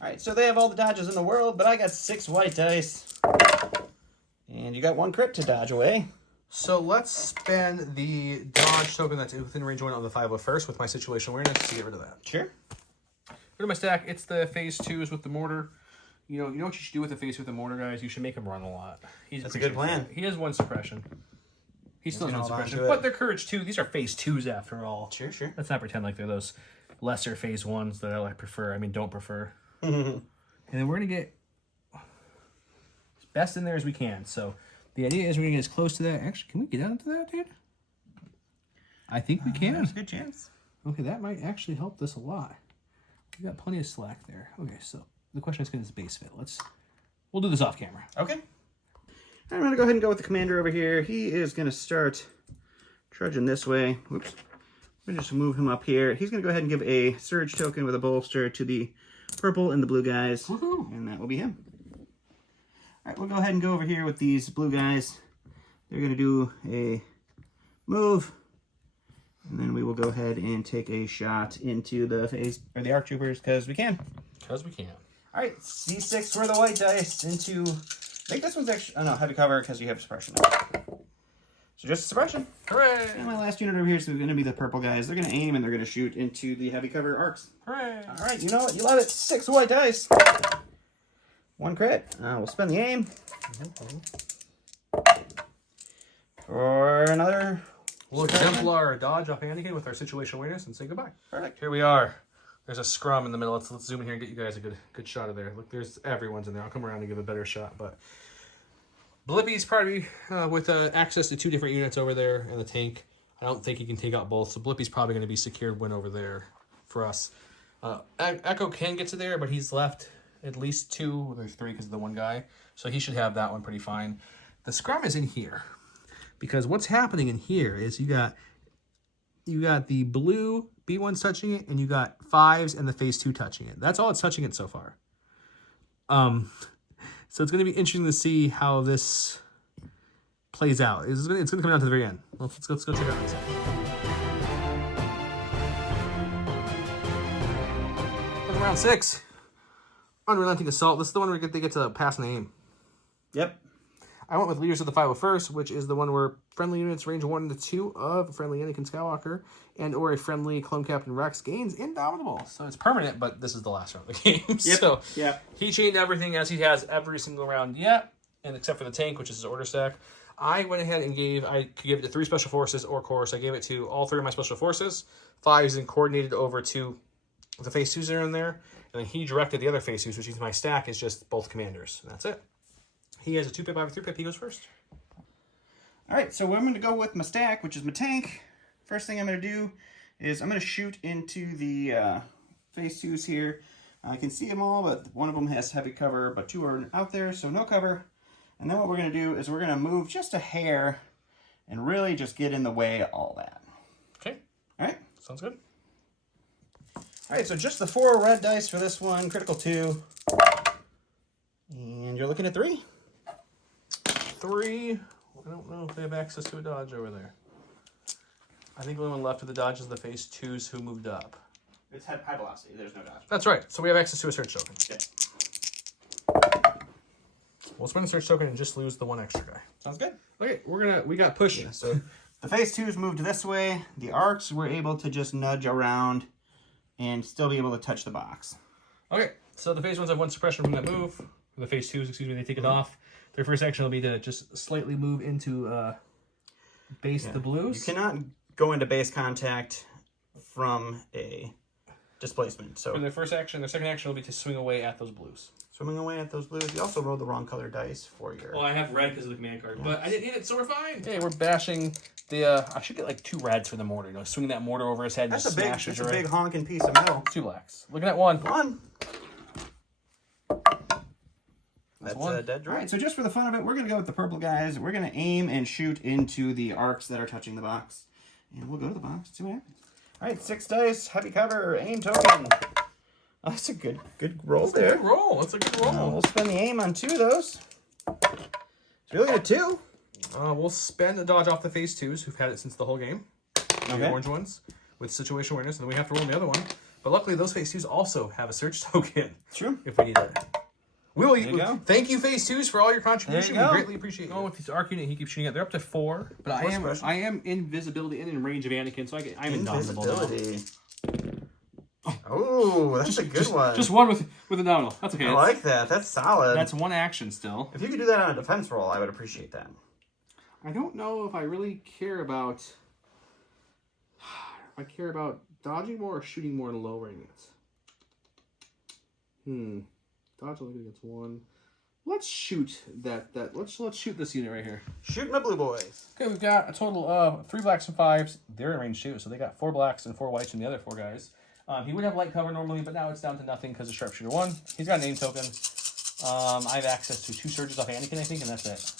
All right, so they have all the dodges in the world, but I got 6 white dice. And you got 1 crit to dodge away. So let's spend the dodge token that's within range 1 of the 5 first with my situation awareness to get rid of that. Sure. Go to my stack. It's the phase 2s with the mortar. You know what you should do with the phase with the mortar, guys? You should make him run a lot. That's a good plan. He has 1 suppression. He still has 1 hold on suppression. to it. But they're courage 2. These are phase 2s after all. Sure, sure. Let's not pretend like they're those lesser phase 1s that I prefer. I mean, don't prefer. And then we're going to get as best in there as we can. So the idea is we're going to get as close to that. Actually, can we get out to that, dude? I think we can. There's a good chance. Okay, that might actually help this a lot. We got plenty of slack there. Okay, so the question is, is base fit? We'll do this off camera. Okay. I'm going to go ahead and go with the commander over here. He is going to start trudging this way. Whoops. I'm going to just move him up here. He's going to go ahead and give a surge token with a bolster to the purple and the blue guys. Woohoo. And that will be him. All right, we'll go ahead and go over here with these blue guys. They're going to do a move. And then we will go ahead and take a shot into the phase, or the ARC troopers, because we can. Because we can. All right, C6 for the white dice into... I think this one's actually... Oh, no, heavy cover because you have suppression. So just suppression. Hooray! And my last unit over here is going to be the purple guys. They're going to aim and they're going to shoot into the heavy cover arcs. Hooray! All right, you know what? You love it. 6 white dice. 1 crit. We'll spend the aim. For another... We'll exemplar dodge off Anakin with our situation awareness and say goodbye. Perfect. Here we are. There's a scrum in the middle. Let's zoom in here and get you guys a good shot of there. Look, there's everyone's in there. I'll come around and give a better shot, but Blippi's probably with access to 2 different units over there and the tank. I don't think he can take out both, so Blippi's probably going to be secured win over there for us. Echo can get to there, but he's left at least 2. There's 3 because of the 1 guy, so he should have that one pretty fine. The scrum is in here. Because what's happening in here is you got the blue B1's touching it, and you got 5s and the phase 2 touching it. That's all it's touching it so far. So it's going to be interesting to see how this plays out. It's going to come down to the very end. Let's go check it out. Round 6, unrelenting assault. This is the one where they get to pass and aim. Yep. I went with Leaders of the 501st, which is the one where friendly units range 1 to 2 of friendly Anakin Skywalker and or a friendly Clone Captain Rex gains Indomitable. So it's permanent, but this is the last round of the game. Yep. So Yep. he chained everything as he has every single round yet, and except for the tank, which is his order stack. I went ahead and I could give it to 3 Special Forces or Course. I gave it to all 3 of my Special Forces. 5 is then coordinated over to the Phase 2s that are in there. And then he directed the other Phase 2s, which is my stack, is just both commanders. And that's it. He has a 2-pip, I have a 3-pip. He goes first. All right, so I'm going to go with my stack, which is my tank. First thing I'm going to do is I'm going to shoot into the Phase 2s here. I can see them all, but one of them has heavy cover, but 2 are out there, so no cover. And then what we're going to do is we're going to move just a hair and really just get in the way of all that. Okay. All right? Sounds good. All right, so just the 4 red dice for this one, critical 2. And you're looking at 3. 3. I don't know if they have access to a dodge over there. I think the only one left with the dodge is the Phase 2s who moved up. It's high velocity. There's no dodge. That's right. So we have access to a search token. Yeah. We'll spend the search token and just lose the 1 extra guy. Sounds good. Okay, we got push. Yeah, so the Phase 2s moved this way. The arcs were able to just nudge around and still be able to touch the box. Okay, so the Phase 1s have 1 suppression from that move. The Phase 2s, excuse me, they take it off. Their first action will be to just slightly move into base the blues. You cannot go into base contact from a displacement. So For their first action, their second action will be to swing away at those blues. swimming away at those blues. You also rolled the wrong color dice for your... Well, I have red because of the command card, but I didn't need it, so we're fine. Hey, we're bashing the... I should get like 2 reds for the mortar. You know, swing that mortar over his head and That's just smash that's it. a big honking piece of metal. 2 blacks. Looking at 1. 1. That's one. a dead droid. All right, so just for the fun of it, we're going to go with the purple guys. We're going to aim and shoot into the arcs that are touching the box. And we'll go to the box and see what happens. All right, 6 dice, heavy cover, aim token. Oh, that's a good roll there. Good roll. That's a good roll. We'll spend the aim on 2 of those. So you're looking at 2. We'll spend the dodge off the Phase 2s, who've had it since the whole game. Okay. The orange ones, with situation awareness, and then we have to roll on the other one. But luckily, those Phase 2s also have a search token. True. If we need it. We will There you go. Thank you, Phase 2s, for all your contribution. There you We go. greatly appreciate it. Going with this arc unit, he keeps shooting at. They're up to 4, but I am invisibility and in range of Anakin, so I'm indomitable now. Invisibility. Oh, that's a good one. Just 1 with a nominal. That's okay. I like that. That's solid. That's 1 action still. If you could do that on a defense roll, I would appreciate that. I don't know if I really care about... If I care about dodging more or shooting more in low ranges. Dodge only gets 1. Let's shoot that. Let's shoot this unit right here. Shoot my blue boys. Okay, we've got a total of 3 blacks and 5s. They're in range too, so they got 4 blacks and 4 whites from the other 4 guys. He would have light cover normally, but now it's down to nothing because of Sharpshooter 1. He's got a name token. I have access to 2 surges off Anakin, I think, and that's it.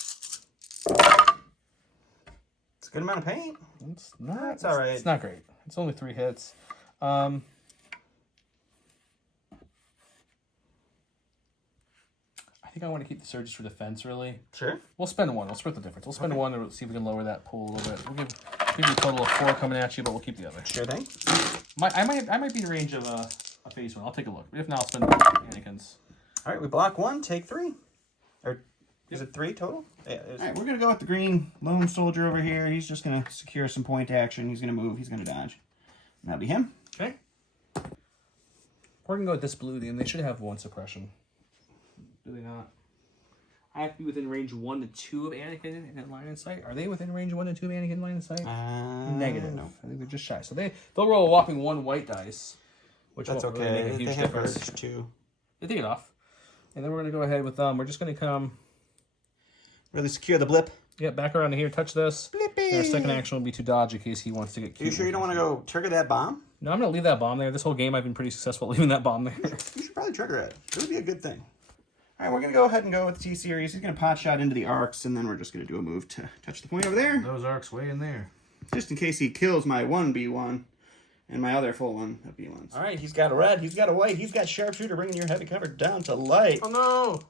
It's a good amount of paint. It's not. That's all right. It's not great. It's only 3 hits. I think I want to keep the surges for defense, really. Sure. We'll spend 1. We'll split the difference. We'll spend 1 and see if we can lower that pool a little bit. We'll give you a total of 4 coming at you, but we'll keep the other. Sure thing. I might be in range of a Phase 1. I'll take a look. But if not, I'll spend Anakin's. All right, we block 1, take 3. Or is it 3 total? Yeah. All right, we're going to go with the green lone soldier over here. He's just going to secure some point action. He's going to move. He's going to dodge. And that'll be him. Okay. We're going to go with this blue, and they should have 1 suppression. Do they not? I have to be within range 1 to 2 of Anakin in line of sight. Are they within range 1 to 2 of Anakin in line of sight? Negative. No. I think they're just shy. So they'll roll a whopping 1 white dice, which That's won't okay. really make a huge they have difference. verge too. They take it off. And then we're going to go ahead with we're just going to come... Really secure the blip. Yeah, back around to here, touch this. Blippy. And our second action will be to dodge in case he wants to get Are cute. you sure you don't want to go trigger that bomb? No, I'm going to leave that bomb there. This whole game I've been pretty successful leaving that bomb there. You should probably trigger it. It would be a good thing. All right, we're going to go ahead and go with T-Series. He's going to pot shot into the arcs, and then we're just going to do a move to touch the point over there. Those arcs way in there. Just in case he kills my 1B1 and my other full one of B1s. All right, he's got a red, he's got a white, he's got Sharpshooter, bringing your heavy cover down to light. Oh, no.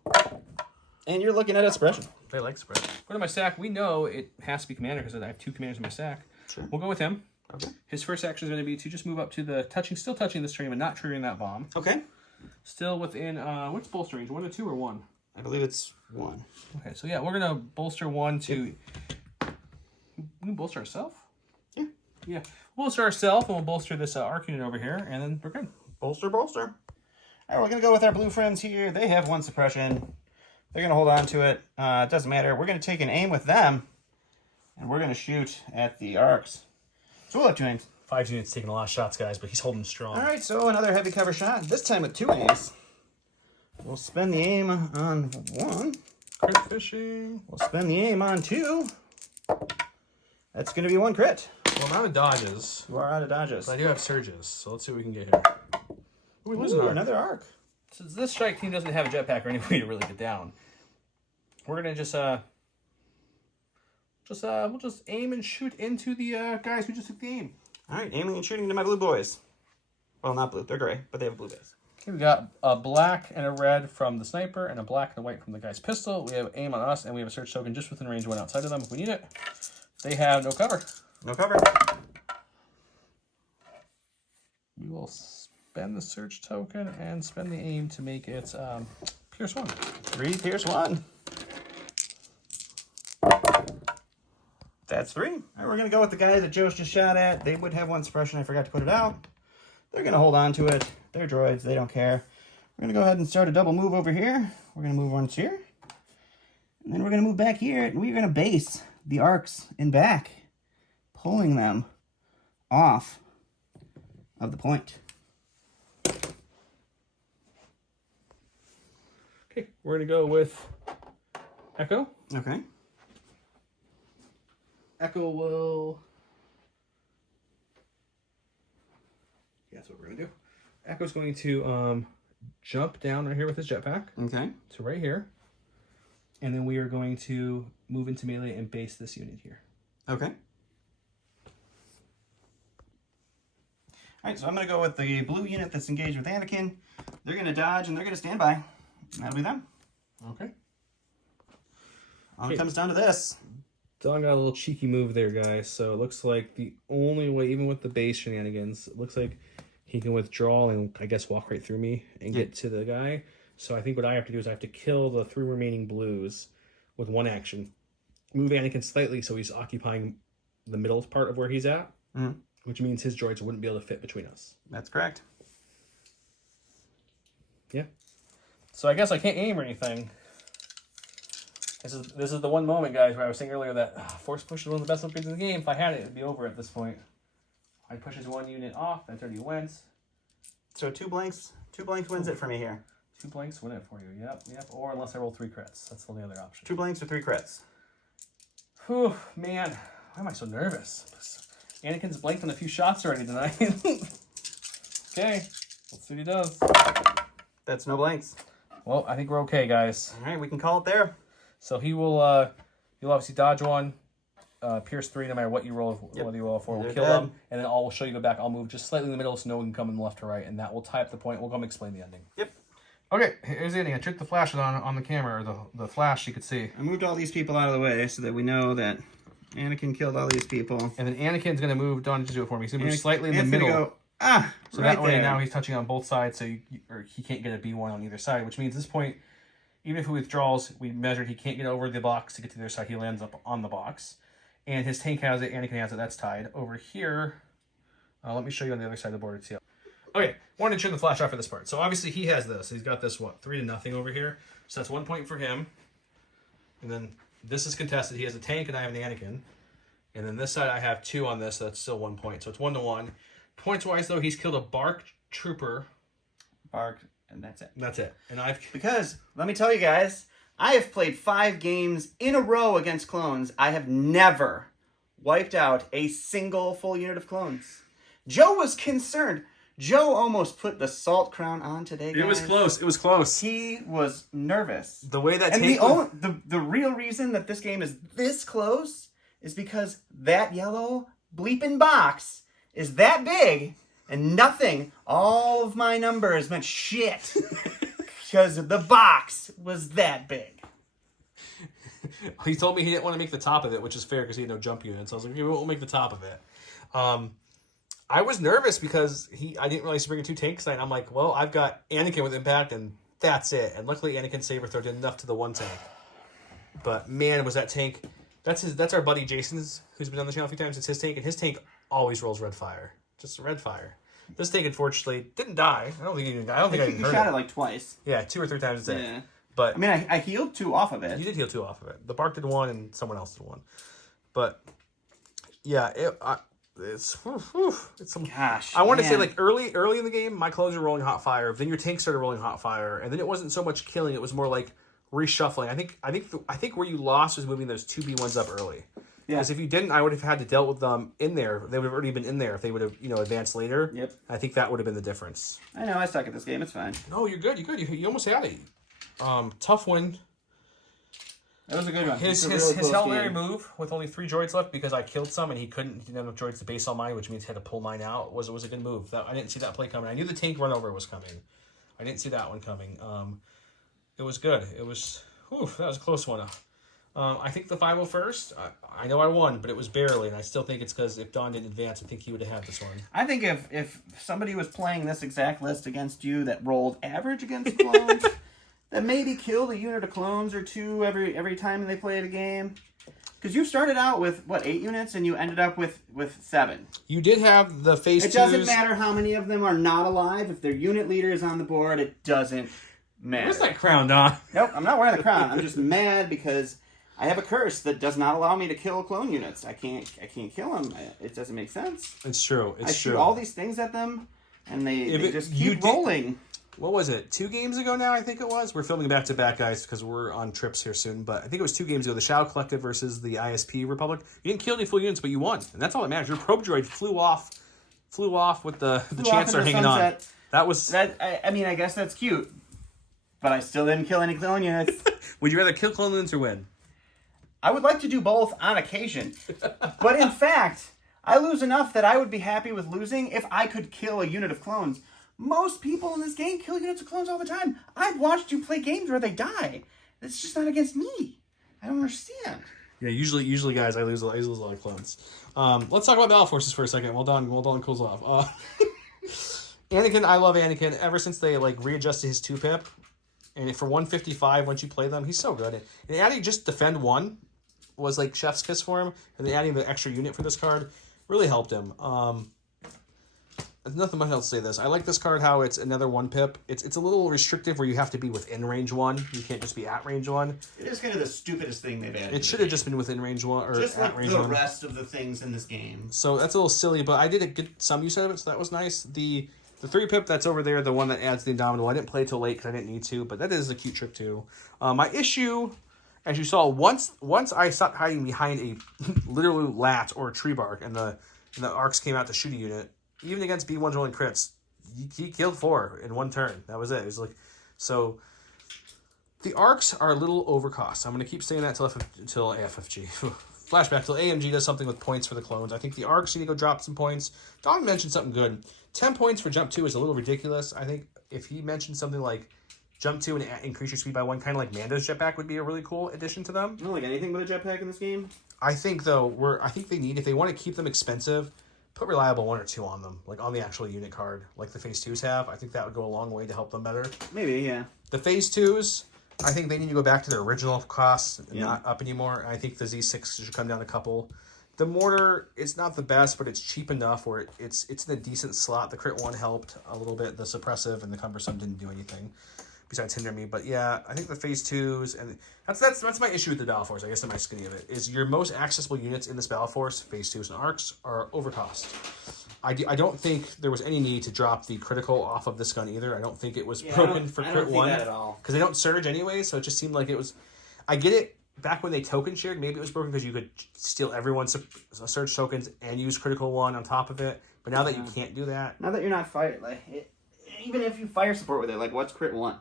And you're looking at a suppression. They like spread. Go to my stack. We know it has to be commander because I have 2 commanders in my stack. Sure. We'll go with him. Okay. His first action is going to be to just move up to the still touching this train, but not triggering that bomb. Okay. Still within, what's bolster range? 1 to 2 or 1? I believe it's 1. Okay, so yeah, we're gonna bolster 1 to. We can bolster ourselves. Yeah. Yeah, we'll bolster ourselves, and we'll bolster this arc unit over here, and then we're good. Bolster. All right, we're gonna go with our blue friends here. They have 1 suppression. They're gonna hold on to it. It doesn't matter. We're gonna take an aim with them, and we're gonna shoot at the arcs. So we'll have 2 aims. 5 units taking a lot of shots, guys, but he's holding strong. All right, so another heavy cover shot. This time with 2 aims. We'll spend the aim on 1. Crit fishing. We'll spend the aim on 2. That's gonna be 1 crit. Well, I'm out of dodges. You are out of dodges. But I do have surges, so let's see what we can get here. Ooh, we lose an arc. Another arc. Since this strike team doesn't have a jetpack or any way to really get down, we're gonna we'll just aim and shoot into the guys who just took the aim. All right, aiming and shooting into my blue boys. Well, not blue. They're gray, but they have a blue base. Okay, we got a black and a red from the sniper and a black and a white from the guy's pistol. We have aim on us, and we have a search token just within range 1 outside of them if we need it. They have no cover. No cover. We will spend the search token and spend the aim to make it Pierce 1. 3 Pierce 1. That's 3. All right, we're going to go with the guy that Joe's just shot at. They would have 1 suppression. I forgot to put it out. They're going to hold on to it. They're droids. They don't care. We're going to go ahead and start a double move over here. We're going to move once here. And then we're going to move back here. And we're going to base the arcs in back, pulling them off of the point. Okay, we're going to go with Echo. Okay. Echo will... Yeah, that's what we're going to do. Echo's going to jump down right here with his jetpack. Okay. So right here. And then we are going to move into melee and base this unit here. Okay. All right, so I'm going to go with the blue unit that's engaged with Anakin. They're going to dodge, and they're going to stand by. That'll be them. Okay. All it comes down to this. Don got a little cheeky move there, guys. So it looks like the only way, even with the base shenanigans, it looks like he can withdraw and, I guess, walk right through me and get to the guy. So I think what I have to do is I have to kill the 3 remaining blues with 1 action. Move Anakin slightly so he's occupying the middle part of where he's at, which means his droids wouldn't be able to fit between us. That's correct. Yeah. So I guess I can't aim or anything. This is the one moment, guys, where I was saying earlier that force push is one of the best upgrades in the game. If I had it, it'd be over at this point. I push his 1 unit off. That's already went. So 2 blanks. 2 blanks wins it for me here. 2 blanks win it for you. Yep. Or unless I roll 3 crits. That's the only other option. 2 blanks or 3 crits. Whew, man. Why am I so nervous? Anakin's blanked on a few shots already tonight. Okay. Let's see what he does. That's no blanks. Well, I think we're okay, guys. All right, we can call it there. So he will, you'll obviously dodge 1, pierce 3, no matter what you roll, whether you roll 4, we'll kill them, and then we'll show you go back. I'll move just slightly in the middle so no one can come in left or right, and that will tie up the point. We'll come explain the ending. Yep. Okay, here's the ending. I tricked the flash on the camera, or the flash you could see. I moved all these people out of the way so that we know that Anakin killed all these people. And then Anakin's going to move, Don, just do it for me. He's going to move slightly in the middle. Go, so right that way there. now he's touching on both sides, so he can't get a B1 on either side, which means at this point, even if he withdraws, we measured he can't get over the box to get to the other side. He lands up on the box. And his tank has it, Anakin has it, that's tied. Over here, let me show you on the other side of the board. See how. Okay, wanted to turn the flash off for this part. So obviously he has this. He's got this, 3-0 over here. So that's 1 point for him. And then this is contested. He has a tank and I have an Anakin. And then this side I have 2 on this, so that's still 1 point. So it's 1-1. Points-wise, though, he's killed a BARC trooper. BARC, and that's it. That's it. And Because, let me tell you guys, I have played 5 games in a row against clones. I have never wiped out a single full unit of clones. Joe was concerned. Joe almost put the salt crown on today, guys. It was close. It was close. He was nervous. The way that and tank the real reason that this game is this close is because that yellow bleeping box is that big, and nothing, all of my numbers meant shit because the box was that big. He told me he didn't want to make the top of it, which is fair because he had no jump units. I was like, okay, we'll make the top of it. I was nervous because I didn't realize he was bringing 2 tanks tonight. I'm like, well, I've got Anakin with impact and That's it. And luckily, Anakin Saber Throw did enough to the one tank. But man, was that tank... That's our buddy Jason's, who's been on the channel a few times. It's his tank, and his tank always rolls red fire. Just red fire. This tank, unfortunately, didn't die. I don't think he even died. I don't think I even You heard shot it. it like twice. Yeah, 2 or 3 times a day. Yeah. But I mean, I healed 2 off of it. you did heal 2 off of it. The Bark did 1, and someone else did 1. But yeah, it's some. Gosh, I want to say man. like early in the game, my clones were rolling hot fire. Then your tank started rolling hot fire, and then it wasn't so much killing; it was more like reshuffling. I think where you lost was moving those 2B1s up early. Yeah. Because if you didn't, I would have had to dealt with them in there. They would have already been in there if they would have, advanced later. Yep. I think that would have been the difference. I know, I suck at this game. It's fine. No, you're good. You're good. You almost had it. Tough win. That was a good one. His Hail Mary move with only 3 droids left because I killed some and he didn't have enough droids to base on mine, which means he had to pull mine out. Was a good move. I didn't see that play coming. I knew the tank run over was coming. I didn't see that one coming. It was good. It was. That was a close one. I think the 501st, I know I won, but it was barely, and I still think it's because if Don didn't advance, I think he would have had this one. I think if somebody was playing this exact list against you that rolled average against clones, that maybe killed a unit of clones or 2 every time they played a game. Because you started out with, 8 units, and you ended up with 7. You did have the phase 2s. It doesn't matter how many of them are not alive. If their unit leader is on the board, it doesn't matter. What's that crown, Don? Nope, I'm not wearing the crown. I'm just mad because I have a curse that does not allow me to kill clone units. I can't kill them. It doesn't make sense. It's true. I shoot all these things at them, and they just keep rolling. What was it? 2 games ago now, I think it was. We're filming back-to-back, guys, because we're on trips here soon. But I think it was 2 games ago. The Shadow Collective versus the ISP Republic. You didn't kill any full units, but you won. And that's all that matters. Your probe droid flew off with the Chancellor hanging on. That was... I mean, I guess that's cute. But I still didn't kill any clone units. Would you rather kill clone units or win? I would like to do both on occasion. But in fact, I lose enough that I would be happy with losing if I could kill a unit of clones. Most people in this game kill units of clones all the time. I've watched you play games where they die. It's just not against me. I don't understand. Yeah, usually, guys, I lose a lot of clones. Let's talk about Battle Forces for a second. Well done, cools off. Anakin, I love Anakin. Ever since they readjusted his 2-pip, and for 155, once you play them, he's so good. And adding just defend 1 was like chef's kiss for him, and then adding the extra unit for this card really helped him. There's nothing much else to say this. I like this card how it's another 1-pip. It's a little restrictive where you have to be within range 1. You can't just be at range 1. It is kind of the stupidest thing they've added. It should have just been within range 1 or just at like range the 1. rest of the things in this game. So that's a little silly, but I did get some use out of it, so that was nice. The 3-pip that's over there, the one that adds the Indomitable, I didn't play till late because I didn't need to, but that is a cute trick too. My issue, as you saw, once I stopped hiding behind a literally lat or a tree bark, and the arcs came out to shoot a unit, even against B1s rolling crits, he killed 4 in 1 turn. That was it. It was so. The arcs are a little overcost. I'm going to keep saying that until AFFG. Flashback till AMG does something with points for the clones. I think the arcs need to go drop some points. Don mentioned something good. 10 points for jump 2 is a little ridiculous. I think if he mentioned something like jump 2 and increase your speed by 1, kind of like Mando's jetpack would be a really cool addition to them. I don't like anything but a jetpack in this game. I think though, I think they need, if they want to keep them expensive, put reliable 1 or 2 on them, like on the actual unit card, like the phase 2s have. I think that would go a long way to help them better. Maybe, yeah. The phase 2s, I think they need to go back to their original costs, not up anymore. I think the Z6 should come down a couple. The mortar, it's not the best, but it's cheap enough where it's in a decent slot. The crit 1 helped a little bit. The suppressive and the cumbersome didn't do anything besides hinder me. But yeah, I think the phase 2s, and that's my issue with the Battle Force, I guess, in my skinny of it, is your most accessible units in this Battle Force, phase 2s and arcs, are overcost. I don't think there was any need to drop the critical off of this gun either. I don't think it was broken for crit 1. That at all. Because they don't surge anyway, so it just seemed like it was... I get it. Back when they token shared, maybe it was broken because you could steal everyone's surge tokens and use critical 1 on top of it. But now that you can't do that... Now that you're not fire... even if you fire support with it, what's crit 1?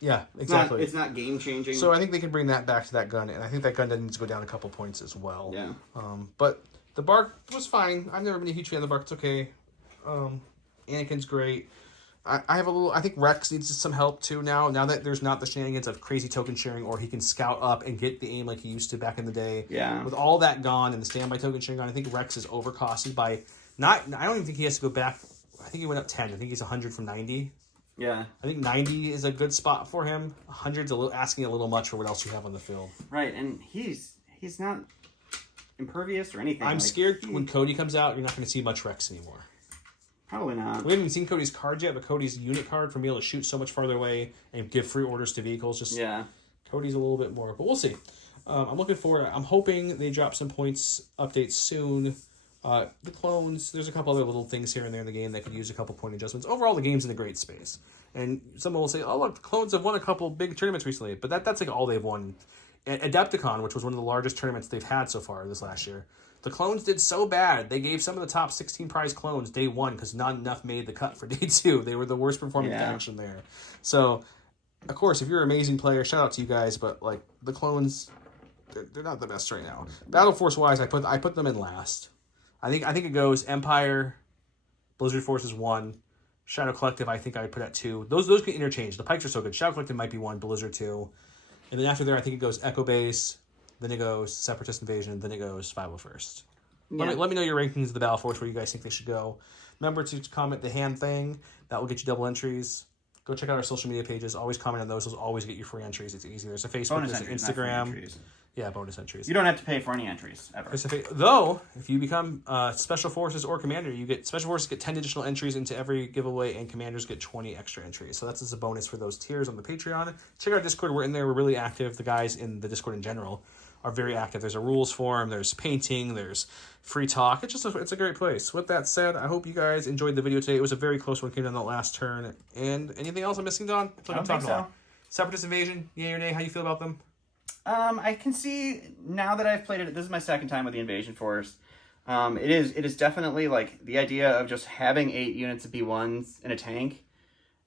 Yeah, exactly. It's not game-changing. So I think they can bring that back to that gun, and I think that gun needs to go down a couple points as well. Yeah. But the Bark was fine. I've never been a huge fan of the Bark. It's okay. Anakin's great. I think Rex needs some help too now that there's not the shenanigans of crazy token sharing, or he can scout up and get the aim like he used to back in the day. Yeah. With all that gone and the standby token sharing gone, I think Rex is overcosted by I don't even think he has to go back. I think he went up 10. I think he's 100 from 90 Yeah. I think 90 is a good spot for him. 100's asking a little much for what else you have on the field. Right, and he's not impervious or anything. I'm scared when Cody comes out, you're not going to see much Rex anymore. Probably not. We haven't even seen Cody's card yet, but Cody's unit card from being able to shoot so much farther away and give free orders to vehicles. Just Cody's a little bit more, but we'll see. I'm looking forward. I'm hoping they drop some points updates soon. The clones, there's a couple other little things here and there in the game that could use a couple point adjustments. Overall, the game's in a great space. And someone will say, oh, look, the clones have won a couple big tournaments recently. But that's like all they've won. Adepticon, which was one of the largest tournaments they've had so far this last year, the clones did so bad. They gave some of the top 16 prize clones day 1 because not enough made the cut for day 2. They were the worst performing faction there. So, of course, if you're an amazing player, shout out to you guys. But, like, the clones, they're not the best right now. Battle Force-wise, I put them in last. I think it goes Empire, Blizzard Forces 1, Shadow Collective. I think I would put at 2. Those can interchange. The Pikes are so good. Shadow Collective might be 1, Blizzard 2, and then after there, I think it goes Echo Base. Then it goes Separatist Invasion. Then it goes 501st. Yeah. Let me know your rankings of the Battle Force where you guys think they should go. Remember to comment the hand thing. That will get you double entries. Go check out our social media pages. Always comment on those. Those always get you free entries. It's easy. There's a Facebook. There's an Instagram. Yeah, bonus entries. You don't have to pay for any entries ever. Though, if you become Special Forces or Commander, Special Forces get 10 additional entries into every giveaway, and Commanders get 20 extra entries. So that's just a bonus for those tiers on the Patreon. Check out our Discord. We're in there. We're really active. The guys in the Discord in general are very active. There's a rules forum. There's painting. There's free talk. It's a great place. With that said, I hope you guys enjoyed the video today. It was a very close one. Came down the last turn. And anything else I'm missing, Don? I don't think so. Separatist Invasion. Yay or nay? How you feel about them? I can see now that I've played it. This is my second time with the Invasion Force. It is definitely like the idea of just having 8 units of B1s in a tank,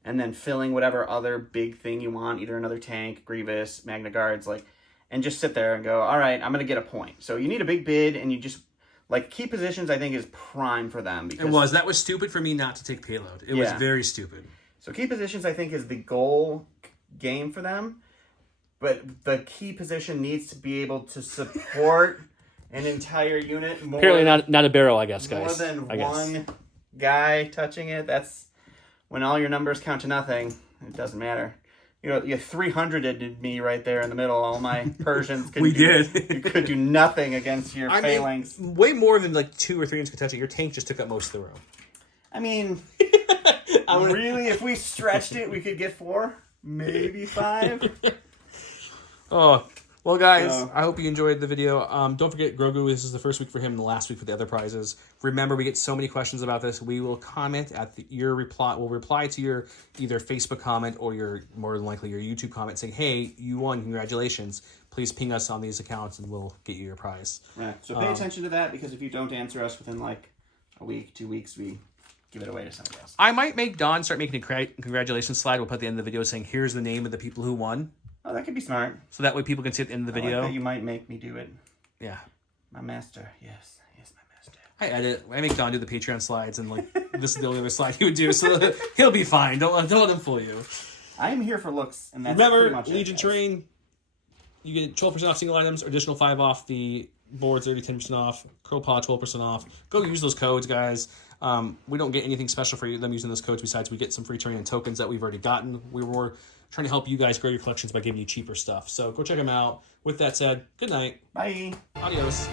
and then filling whatever other big thing you want, either another tank, Grievous, Magna Guards, like, and just sit there and go, all right, I'm gonna get a point. So you need a big bid, and you just like key positions. I think is prime for them because that was stupid for me not to take payload. It was very stupid. So key positions I think is the goal game for them. But the key position needs to be able to support an entire unit. Apparently not a barrel, I guess, guys. More than one guy touching it. That's when all your numbers count to nothing. It doesn't matter. You know, you 300'd me right there in the middle. All my Persians could you could do nothing against your failings. Way more than like 2 or 3 units could touch it. Your tank just took up most of the room. I mean, really, if we stretched it, we could get 4, maybe 5. Oh, well, guys, I hope you enjoyed the video. Don't forget, Grogu, this is the first week for him and the last week for the other prizes. Remember, we get so many questions about this. We will comment at your reply. We'll reply to your either Facebook comment or more than likely your YouTube comment saying, hey, you won, congratulations. Please ping us on these accounts and we'll get you your prize. Right. So pay attention to that, because if you don't answer us within like a week, 2 weeks, we give it away to somebody else. I might make Don start making a congratulations slide. We'll put at the end of the video saying, here's the name of the people who won. Oh, that could be smart. So that way people can see at the end of the video. Like that you might make me do it. Yeah. My master. Yes, my master. I edit. I make Don do the Patreon slides, and like this is the only other slide he would do, so he'll be fine. Don't let him fool you. I am here for looks, and that's Remember, pretty much Legion Terrain, you get 12% off single items, additional 5 off the boards, 10% off, Curl Pod 12% off. Go use those codes, guys. We don't get anything special for them using those codes besides we get some free Terrain tokens that we've already gotten. We were trying to help you guys grow your collections by giving you cheaper stuff. So go check them out. With that said, good night. Bye. Adios.